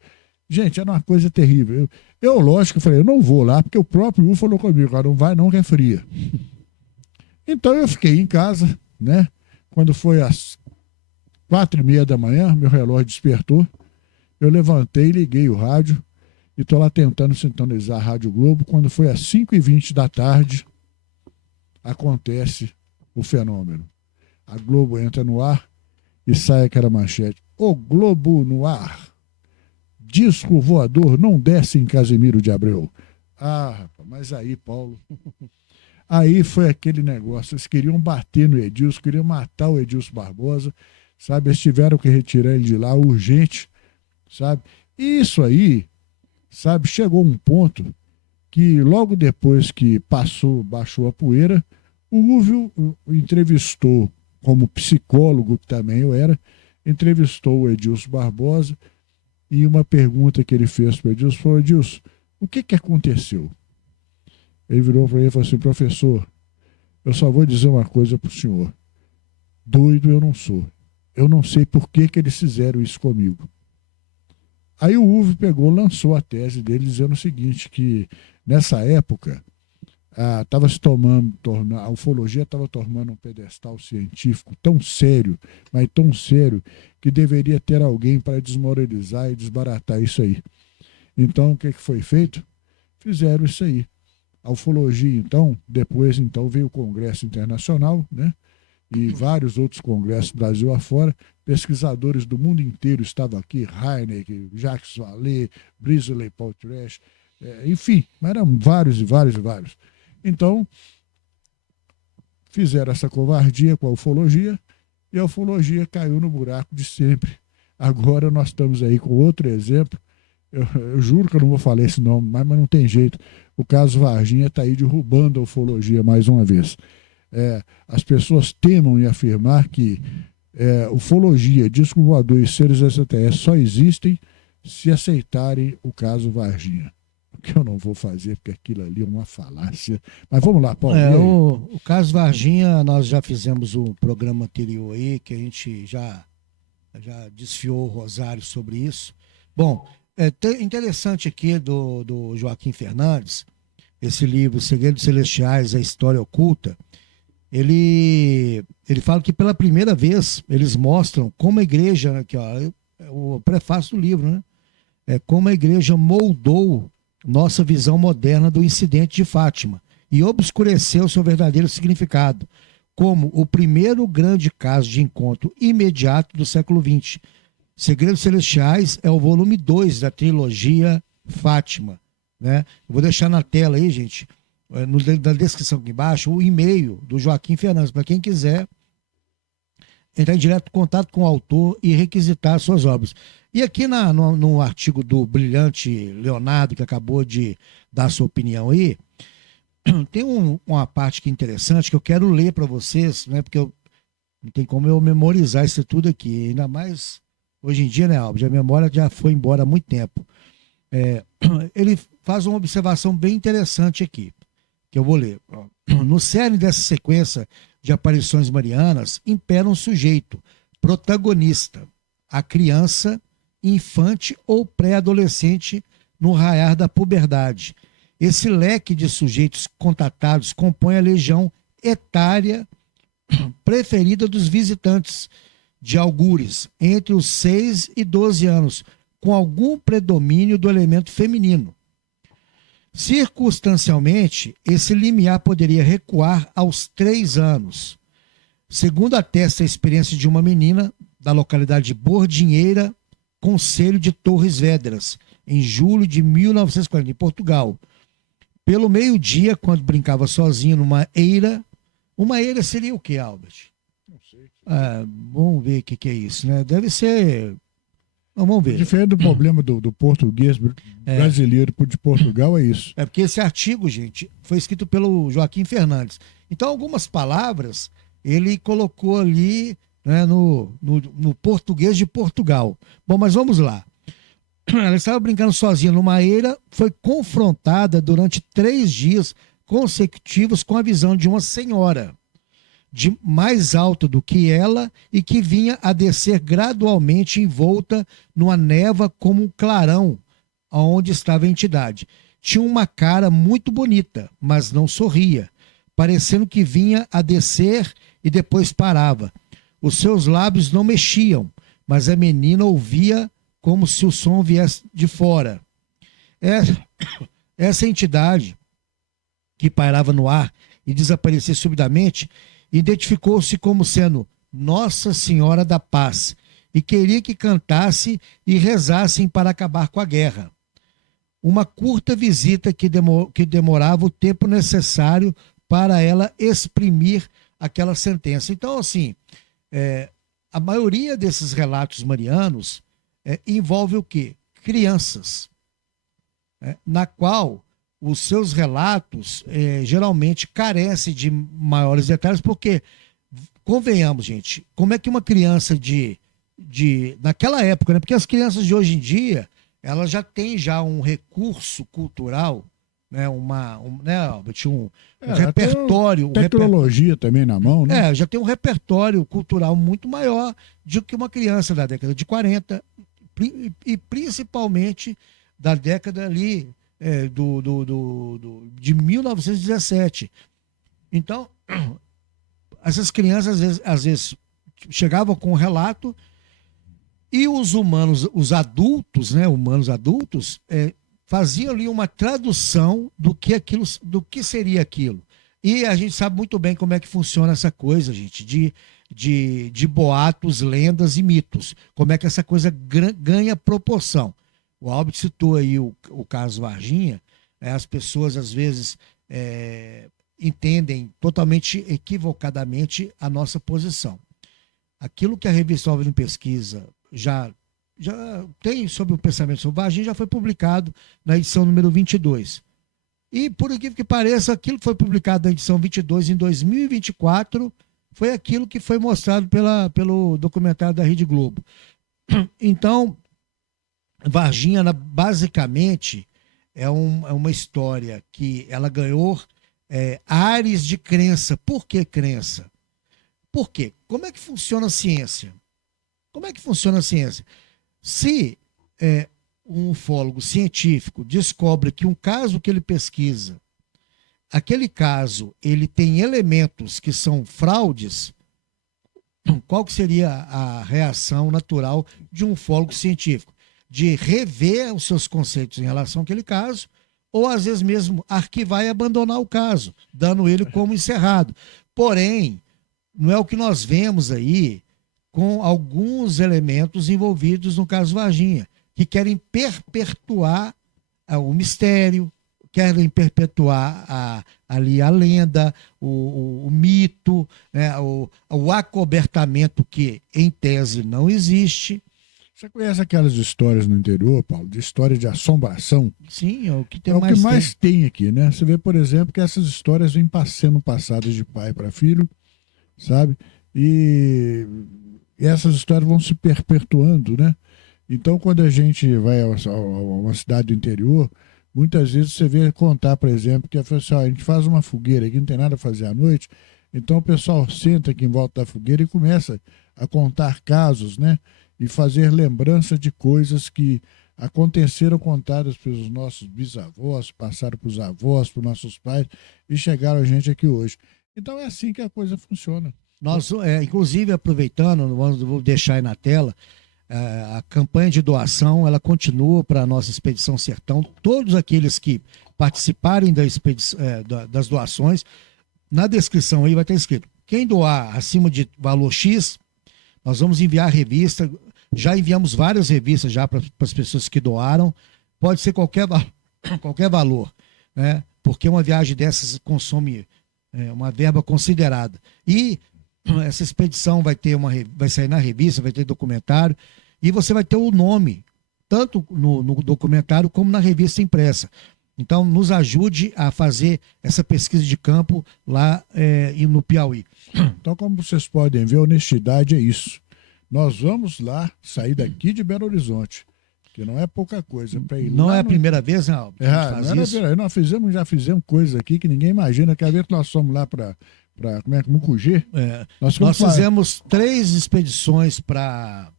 Gente, era uma coisa terrível. Lógico, falei, eu não vou lá, porque o próprio U falou comigo, cara, não vai não, que é fria. Então eu fiquei em casa, né? Quando foi às 4h30 da manhã, meu relógio despertou, eu levantei, liguei o rádio e estou lá tentando sintonizar a Rádio Globo. Quando foi às 5h20 da tarde, acontece o fenômeno. A Globo entra no ar e sai aquela manchete. O Globo no ar. Disco voador não desce em Casimiro de Abreu. Ah, rapaz, mas aí, Paulo... Aí foi aquele negócio, eles queriam bater no Edilson, queriam matar o Edilson Barbosa, sabe? Eles tiveram que retirar ele de lá urgente, sabe? E isso aí, sabe, chegou um ponto que logo depois que baixou a poeira, o Úvio entrevistou, como psicólogo que também eu era, entrevistou o Edilson Barbosa e uma pergunta que ele fez para o Edilson foi: Edilson, o que aconteceu? Ele virou para ele e falou assim: professor, eu só vou dizer uma coisa para o senhor. Doido eu não sou. Eu não sei por que eles fizeram isso comigo. Aí o Uve lançou a tese dele dizendo o seguinte, que nessa época a ufologia estava tomando um pedestal científico tão sério, mas tão sério, que deveria ter alguém para desmoralizar e desbaratar isso aí. Então o que foi feito? Fizeram isso aí. A ufologia, então, depois veio o Congresso Internacional, né? E vários outros congressos Brasil afora, pesquisadores do mundo inteiro estavam aqui, Heineck, Jacques Vallée, Brisley Paul Trash, enfim, mas eram vários e vários e vários. Então, fizeram essa covardia com a ufologia e a ufologia caiu no buraco de sempre. Agora nós estamos aí com outro exemplo. Eu juro que eu não vou falar esse nome, mas não tem jeito. O caso Varginha está aí derrubando a ufologia mais uma vez. As pessoas temam em afirmar que ufologia, disco voador e seres extraterrestres só existem se aceitarem o caso Varginha. O que eu não vou fazer, porque aquilo ali é uma falácia. Mas vamos lá, Paulo. O caso Varginha, nós já fizemos um programa anterior aí, que a gente já desfiou o rosário sobre isso. Bom, interessante aqui do Joaquim Fernandes, esse livro Segredos Celestiais, a História Oculta. Ele fala que pela primeira vez eles mostram como a igreja, aqui, ó, o prefácio do livro, né? Como a igreja moldou nossa visão moderna do incidente de Fátima e obscureceu seu verdadeiro significado, como o primeiro grande caso de encontro imediato do século XX. Segredos Celestiais é o volume 2 da trilogia Fátima, né? Eu vou deixar na tela aí, gente, na descrição aqui embaixo, o e-mail do Joaquim Fernandes, para quem quiser entrar em direto contato com o autor e requisitar suas obras. E aqui no artigo do brilhante Leonardo, que acabou de dar sua opinião aí, tem uma parte que é interessante, que eu quero ler para vocês, né, porque não tem como eu memorizar isso tudo aqui, ainda mais hoje em dia, né, Alves? A memória já foi embora há muito tempo. Ele faz uma observação bem interessante aqui, que eu vou ler. No cerne dessa sequência de aparições marianas, impera um sujeito, protagonista, a criança, infante ou pré-adolescente no raiar da puberdade. Esse leque de sujeitos contatados compõe a legião etária preferida dos visitantes de algures, entre os 6 e 12 anos, com algum predomínio do elemento feminino. Circunstancialmente, esse limiar poderia recuar aos 3 anos. Segundo atesta a experiência de uma menina da localidade de Bordinheira, Concelho de Torres Vedras, em julho de 1940, em Portugal. Pelo meio-dia, quando brincava sozinho numa eira. Uma eira seria o que, Albert? Não sei. Vamos ver o que é isso, né? Deve ser... Vamos ver. Diferente do problema do português brasileiro de Portugal, é isso. É porque esse artigo, gente, foi escrito pelo Joaquim Fernandes. Então, algumas palavras ele colocou ali, né, no português de Portugal. Bom, mas vamos lá. Ela estava brincando sozinha numa eira, foi confrontada durante 3 dias consecutivos com a visão de uma senhora. de mais alta do que ela e que vinha a descer gradualmente envolta numa névoa como um clarão aonde estava a entidade. Tinha uma cara muito bonita, mas não sorria, parecendo que vinha a descer e depois parava. Os seus lábios não mexiam, mas a menina ouvia como se o som viesse de fora. Essa entidade que pairava no ar e desaparecia subitamente, identificou-se como sendo Nossa Senhora da Paz e queria que cantasse e rezassem para acabar com a guerra. Uma curta visita que demorava o tempo necessário para ela exprimir aquela sentença. Então, assim, a maioria desses relatos marianos envolve o quê? Crianças, na qual os seus relatos geralmente carecem de maiores detalhes, porque, convenhamos, gente, como é que uma criança naquela época, né? Porque as crianças de hoje em dia, elas já têm um recurso cultural, né? Um repertório. Tecnologia também na mão, né? Já tem um repertório cultural muito maior do que uma criança da década de 40, e principalmente da década ali de 1917. Então, essas crianças às vezes chegavam com um relato e os humanos, os adultos, né, faziam ali uma tradução do que seria aquilo. E a gente sabe muito bem como é que funciona essa coisa, gente, de boatos, lendas e mitos. Como é que essa coisa ganha proporção. O Albert citou aí o caso Varginha. As pessoas, às vezes, entendem totalmente equivocadamente a nossa posição. Aquilo que a revista OVNI Pesquisa já tem sobre o pensamento sobre Varginha já foi publicado na edição número 22. E, por incrível que pareça, aquilo que foi publicado na edição 22 em 2024 foi aquilo que foi mostrado pelo documentário da Rede Globo. Então, Varginha, basicamente, é uma história que ela ganhou ares de crença. Por que crença? Por quê? Como é que funciona a ciência? Se um ufólogo científico descobre que um caso que ele pesquisa, aquele caso, ele tem elementos que são fraudes, qual que seria a reação natural de um ufólogo científico? De rever os seus conceitos em relação àquele caso, ou às vezes mesmo arquivar e abandonar o caso, dando ele como encerrado. Porém, não é o que nós vemos aí com alguns elementos envolvidos no caso Varginha, que querem perpetuar o mistério, querem perpetuar ali a lenda, o mito, né, o acobertamento que, em tese, não existe. Você conhece aquelas histórias no interior, Paulo, de histórias de assombração? Sim, é o que tem o que mais tem aqui, né? Você vê, por exemplo, que essas histórias vêm sendo passadas de pai para filho, sabe? E essas histórias vão se perpetuando, né? Então, quando a gente vai a uma cidade do interior, muitas vezes você vê contar, por exemplo, que a gente faz uma fogueira aqui, não tem nada a fazer à noite, então o pessoal senta aqui em volta da fogueira e começa a contar casos, né? E fazer lembrança de coisas que aconteceram contadas pelos nossos bisavós, passaram para os avós, para os nossos pais e chegaram a gente aqui hoje. Então é assim que a coisa funciona. Nós, inclusive, aproveitando, vou deixar aí na tela, a campanha de doação, ela continua para a nossa Expedição Sertão. Todos aqueles que participarem das doações, na descrição aí vai estar escrito, quem doar acima de valor X, nós vamos enviar a revista. Já enviamos várias revistas já para as pessoas que doaram. Pode ser qualquer valor, né? Porque uma viagem dessas consome uma verba considerada. E essa expedição vai sair na revista, vai ter documentário, e você vai ter o nome, tanto no documentário como na revista impressa. Então, nos ajude a fazer essa pesquisa de campo lá no Piauí. Então, como vocês podem ver, a honestidade é isso. Nós vamos lá sair daqui de Belo Horizonte, que não é pouca coisa. Pra ir não lá é a primeira vez, não? Nós já fizemos coisas aqui que ninguém imagina. Quer ver que nós fomos lá para como é que Mucugê. Nós fizemos 3 expedições para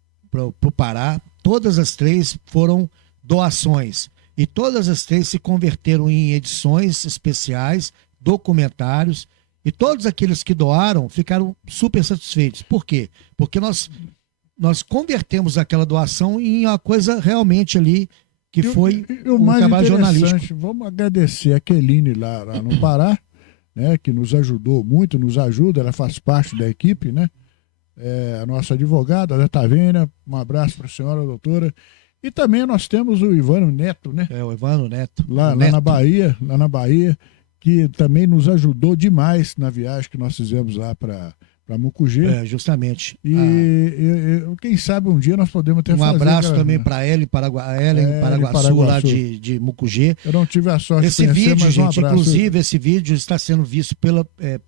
o Pará. Todas as 3 foram doações. E todas as 3 se converteram em edições especiais, documentários. E todos aqueles que doaram ficaram super satisfeitos. Por quê? Porque nós convertemos aquela doação em uma coisa realmente ali que foi um trabalho jornalístico. Vamos agradecer a Keline lá no Pará, né, que nos ajudou muito, nos ajuda, ela faz parte da equipe, né? A nossa advogada, da Taverna, um abraço para a senhora, doutora. E também nós temos o Ivano Neto, né? O Ivano Neto. Lá na Bahia, que também nos ajudou demais na viagem que nós fizemos lá para Mucugê. Justamente. E quem sabe um dia nós podemos até fazer... Um abraço também para ela em Paraguaçu, lá de Mucugê. Eu não tive a sorte de conhecer, mas um abraço. Inclusive, esse vídeo está sendo visto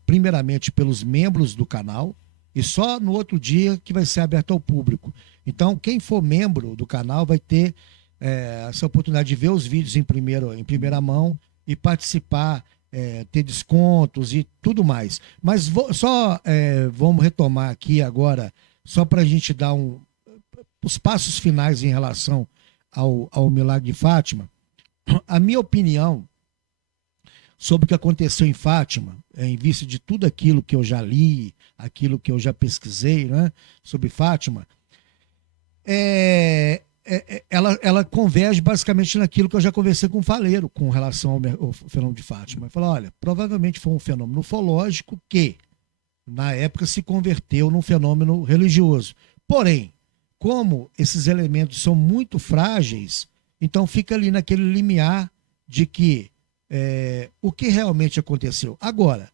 primeiramente pelos membros do canal e só no outro dia que vai ser aberto ao público. Então, quem for membro do canal vai ter essa oportunidade de ver os vídeos em primeira mão e participar, ter descontos e tudo mais. Mas vamos retomar aqui agora, só para a gente dar os passos finais em relação ao Milagre de Fátima. A minha opinião sobre o que aconteceu em Fátima, em vista de tudo aquilo que eu já li, aquilo que eu já pesquisei, né, sobre Fátima, ela converge basicamente naquilo que eu já conversei com o Faleiro com relação ao fenômeno de Fátima. Ele falou, olha, provavelmente foi um fenômeno ufológico que, na época, se converteu num fenômeno religioso. Porém, como esses elementos são muito frágeis, então fica ali naquele limiar de que o que realmente aconteceu. Agora,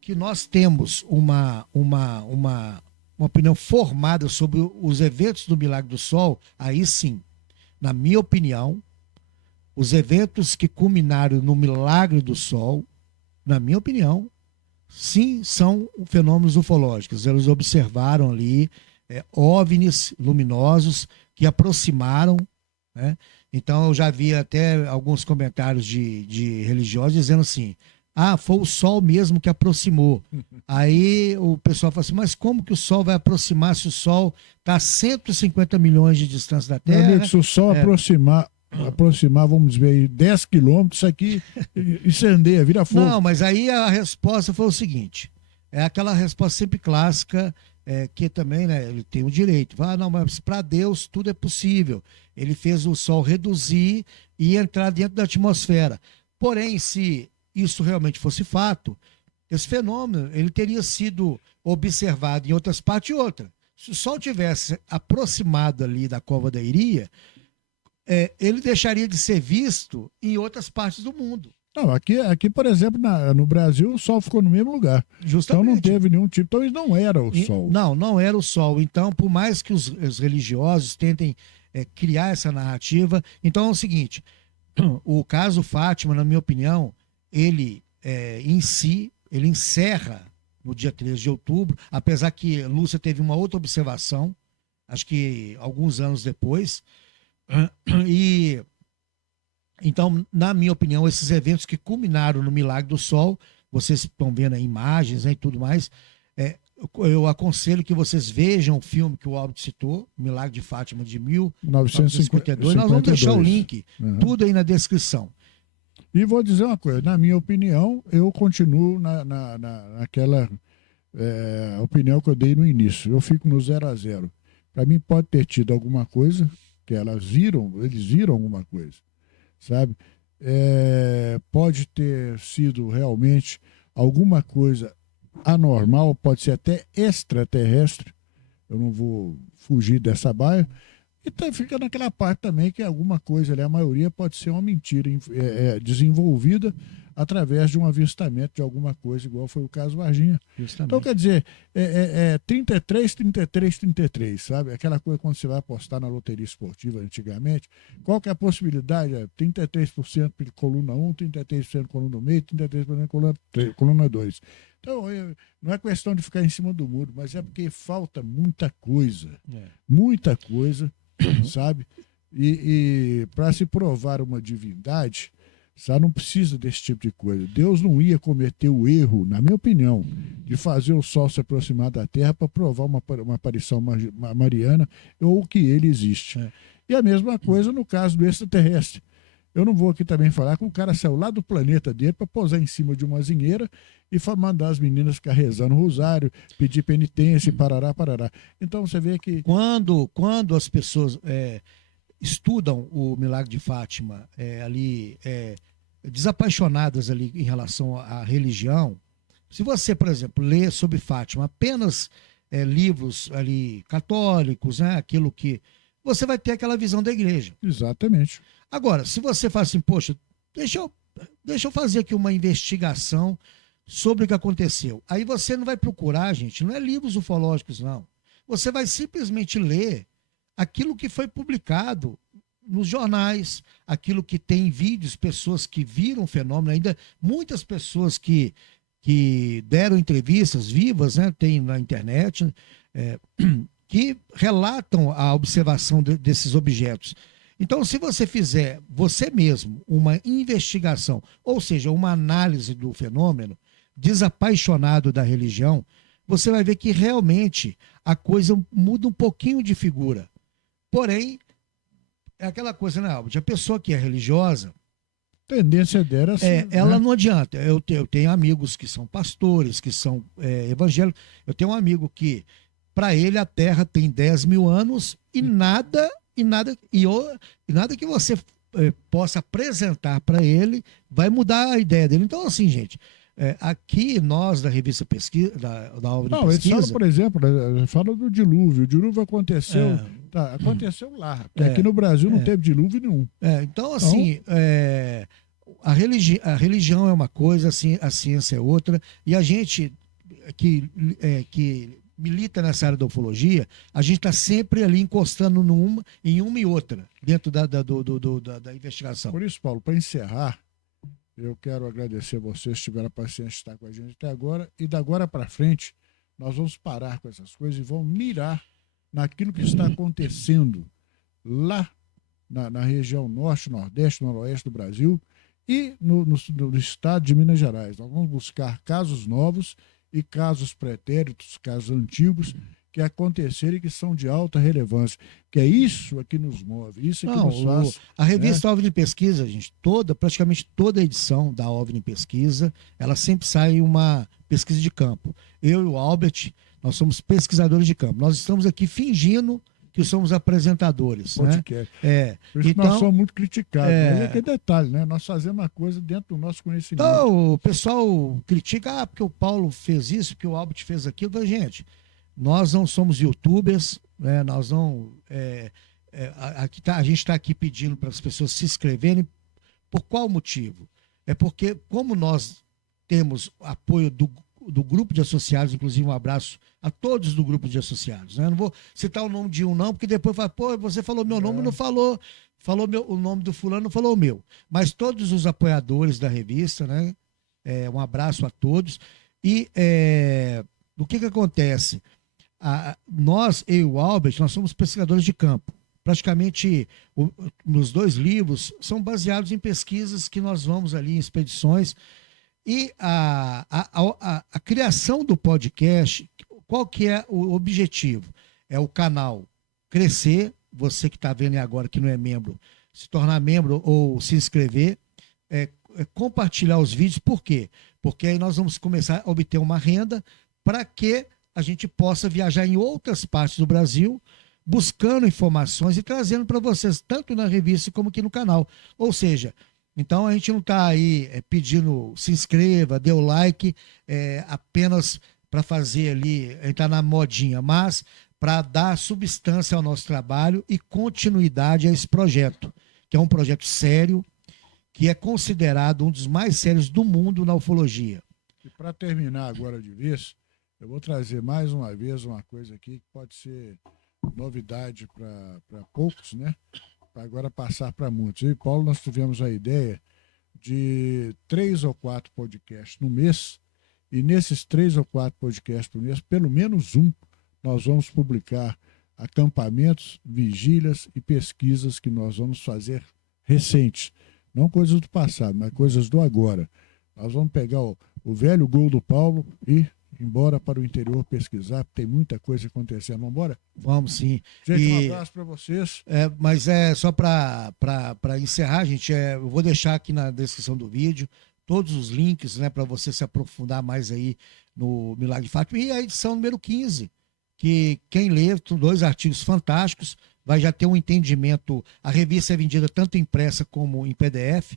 que nós temos uma opinião formada sobre os eventos do Milagre do Sol, aí sim, na minha opinião, os eventos que culminaram no Milagre do Sol, na minha opinião, sim, são fenômenos ufológicos. Eles observaram ali OVNIs luminosos que aproximaram, né? Então eu já vi até alguns comentários de religiosos dizendo assim, foi o Sol mesmo que aproximou. Aí o pessoal fala assim, mas como que o Sol vai aproximar se o Sol está a 150 milhões de distância da Terra? Meu amigo, se o Sol aproximar, vamos dizer, 10 quilômetros, isso aqui incendeia, vira fogo. Não, mas aí a resposta foi o seguinte, é aquela resposta sempre clássica, que também, né, ele tem o direito. Não, mas para Deus tudo é possível. Ele fez o Sol reduzir e entrar dentro da atmosfera. Porém, se isso realmente fosse fato, esse fenômeno ele teria sido observado em outras partes e outra. Se o Sol tivesse aproximado ali da Cova da Iria, ele deixaria de ser visto em outras partes do mundo. Não, aqui, por exemplo, no Brasil, o Sol ficou no mesmo lugar. Justamente. Então não teve nenhum tipo. Então isso não era o Sol. Não era o Sol. Então, por mais que os religiosos tentem criar essa narrativa, então é o seguinte, o caso Fátima, na minha opinião, ele em si, ele encerra no dia 13 de outubro, apesar que Lúcia teve uma outra observação, acho que alguns anos depois, e então, na minha opinião, esses eventos que culminaram no Milagre do Sol, vocês estão vendo aí imagens, né, e tudo mais, eu aconselho que vocês vejam o filme que o Albert citou, Milagre de Fátima, de 1952. Nós vamos deixar o link, tudo aí na descrição. E vou dizer uma coisa, na minha opinião, eu continuo naquela opinião que eu dei no início. Eu fico no 0-0. Para mim pode ter tido alguma coisa, que eles viram alguma coisa, sabe? Pode ter sido realmente alguma coisa anormal, pode ser até extraterrestre, eu não vou fugir dessa baia, e fica naquela parte também que alguma coisa ali, a maioria pode ser uma mentira desenvolvida através de um avistamento de alguma coisa, igual foi o caso Varginha. Justamente. Então, quer dizer, 33, 33, 33, sabe? Aquela coisa quando você vai apostar na loteria esportiva antigamente, qual que é a possibilidade? 33% de coluna 1, 33% coluna do meio, 33% coluna 2. Então, não é questão de ficar em cima do muro, mas é porque falta muita coisa, sabe? E para se provar uma divindade, Sabe? Não precisa desse tipo de coisa. Deus não ia cometer o erro, na minha opinião, de fazer o Sol se aproximar da Terra para provar uma aparição mariana ou que ele existe. E a mesma coisa no caso do extraterrestre. Eu não vou aqui também falar que o cara saiu lá do planeta dele para pousar em cima de uma azinheira e mandar as meninas ficar rezando o rosário, pedir penitência e parará, parará. Então você vê que... Quando as pessoas estudam o Milagre de Fátima desapaixonadas ali em relação à religião, se você, por exemplo, lê sobre Fátima apenas livros ali católicos, né, aquilo que... você vai ter aquela visão da igreja. Exatamente. Agora, se você fala assim, poxa, deixa eu fazer aqui uma investigação sobre o que aconteceu. Aí você não vai procurar, gente, não é livros ufológicos, não. Você vai simplesmente ler aquilo que foi publicado nos jornais, aquilo que tem em vídeos, pessoas que viram o fenômeno, ainda muitas pessoas que deram entrevistas vivas, né, tem na internet, que relatam a observação desses objetos. Então, se você fizer você mesmo uma investigação, ou seja, uma análise do fenômeno, desapaixonado da religião, você vai ver que realmente a coisa muda um pouquinho de figura. Porém, é aquela coisa, né, Albert? A pessoa que é religiosa, tendência dela assim, ela não adianta. Eu tenho amigos que são pastores, que são evangélicos. Eu tenho um amigo que, para ele, a Terra tem 10 mil anos e nada que você possa apresentar para ele vai mudar a ideia dele. Então, assim, gente, aqui nós da revista Pesquisa, da OVNI Pesquisa... Eles falam, por exemplo, fala do dilúvio. O dilúvio aconteceu... aconteceu lá. Porque aqui no Brasil não teve dilúvio nenhum. Então, assim, a religião é uma coisa, assim, a ciência é outra, e a gente que milita nessa área da ufologia, a gente está sempre ali encostando em uma e outra, dentro da investigação. Por isso, Paulo, para encerrar, eu quero agradecer a vocês que tiveram a paciência de estar com a gente até agora, e da agora para frente, nós vamos parar com essas coisas e vamos mirar naquilo que está acontecendo lá na região norte, nordeste, noroeste do Brasil e no estado de Minas Gerais. Nós vamos buscar casos novos e casos pretéritos, casos antigos que aconteceram e que são de alta relevância, que é isso que nos move, isso que nos faz... A revista OVNI Pesquisa, gente, praticamente toda a edição da OVNI Pesquisa, ela sempre sai uma pesquisa de campo. Eu e o Albert, nós somos pesquisadores de campo. Nós estamos aqui fingindo que somos apresentadores. Podcast. Né? Por isso então, nós somos muito criticados. Mas é que é detalhe, né? Nós fazemos uma coisa dentro do nosso conhecimento. Então, o pessoal critica, porque o Paulo fez isso, porque o Albert fez aquilo. Mas, gente, nós não somos youtubers, né? Nós não... a gente está aqui pedindo para as pessoas se inscreverem. Por qual motivo? É porque, como nós temos apoio do grupo de associados, inclusive um abraço a todos do grupo de associados, né? Não vou citar o nome de um não, porque depois fala, você falou meu nome, não falou o nome do fulano, não falou o meu. Mas todos os apoiadores da revista, né? Um abraço a todos. E o que acontece? Nós, eu e o Albert, nós somos pesquisadores de campo. Praticamente, nos dois livros, são baseados em pesquisas que nós vamos ali em expedições. E a criação do podcast, qual que é o objetivo? É o canal crescer, você que está vendo agora que não é membro, se tornar membro ou se inscrever, compartilhar os vídeos. Por quê? Porque aí nós vamos começar a obter uma renda para que a gente possa viajar em outras partes do Brasil, buscando informações e trazendo para vocês, tanto na revista como aqui no canal. Ou seja, então a gente não está aí pedindo se inscreva, dê o like, apenas para fazer ali, entrar na modinha, mas para dar substância ao nosso trabalho e continuidade a esse projeto, que é um projeto sério, que é considerado um dos mais sérios do mundo na ufologia. E para terminar agora de vez, eu vou trazer mais uma vez uma coisa aqui que pode ser novidade para poucos, né? Para agora passar para muitos. Eu e Paulo, nós tivemos a ideia de 3 ou 4 podcasts no mês, e nesses 3 ou 4 podcasts por mês, pelo menos um, nós vamos publicar acampamentos, vigílias e pesquisas que nós vamos fazer recentes, Não coisas do passado, mas coisas do agora. Nós vamos pegar o velho gol do Paulo e ir embora para o interior pesquisar, porque tem muita coisa acontecendo. Vamos embora? Vamos sim. Gente, um abraço para vocês. Mas só para encerrar, gente, eu vou deixar aqui na descrição do vídeo todos os links, né, para você se aprofundar mais aí no Milagre de Fátima. E a edição número 15, que quem lê, são 2 artigos fantásticos, vai já ter um entendimento. A revista é vendida tanto impressa como em PDF.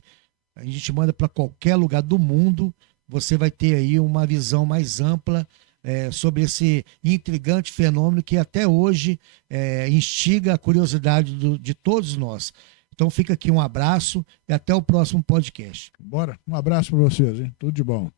A gente manda para qualquer lugar do mundo. Você vai ter aí uma visão mais ampla sobre esse intrigante fenômeno que até hoje instiga a curiosidade de todos nós. Então fica aqui um abraço e até o próximo podcast. Bora, um abraço para vocês, hein? Tudo de bom.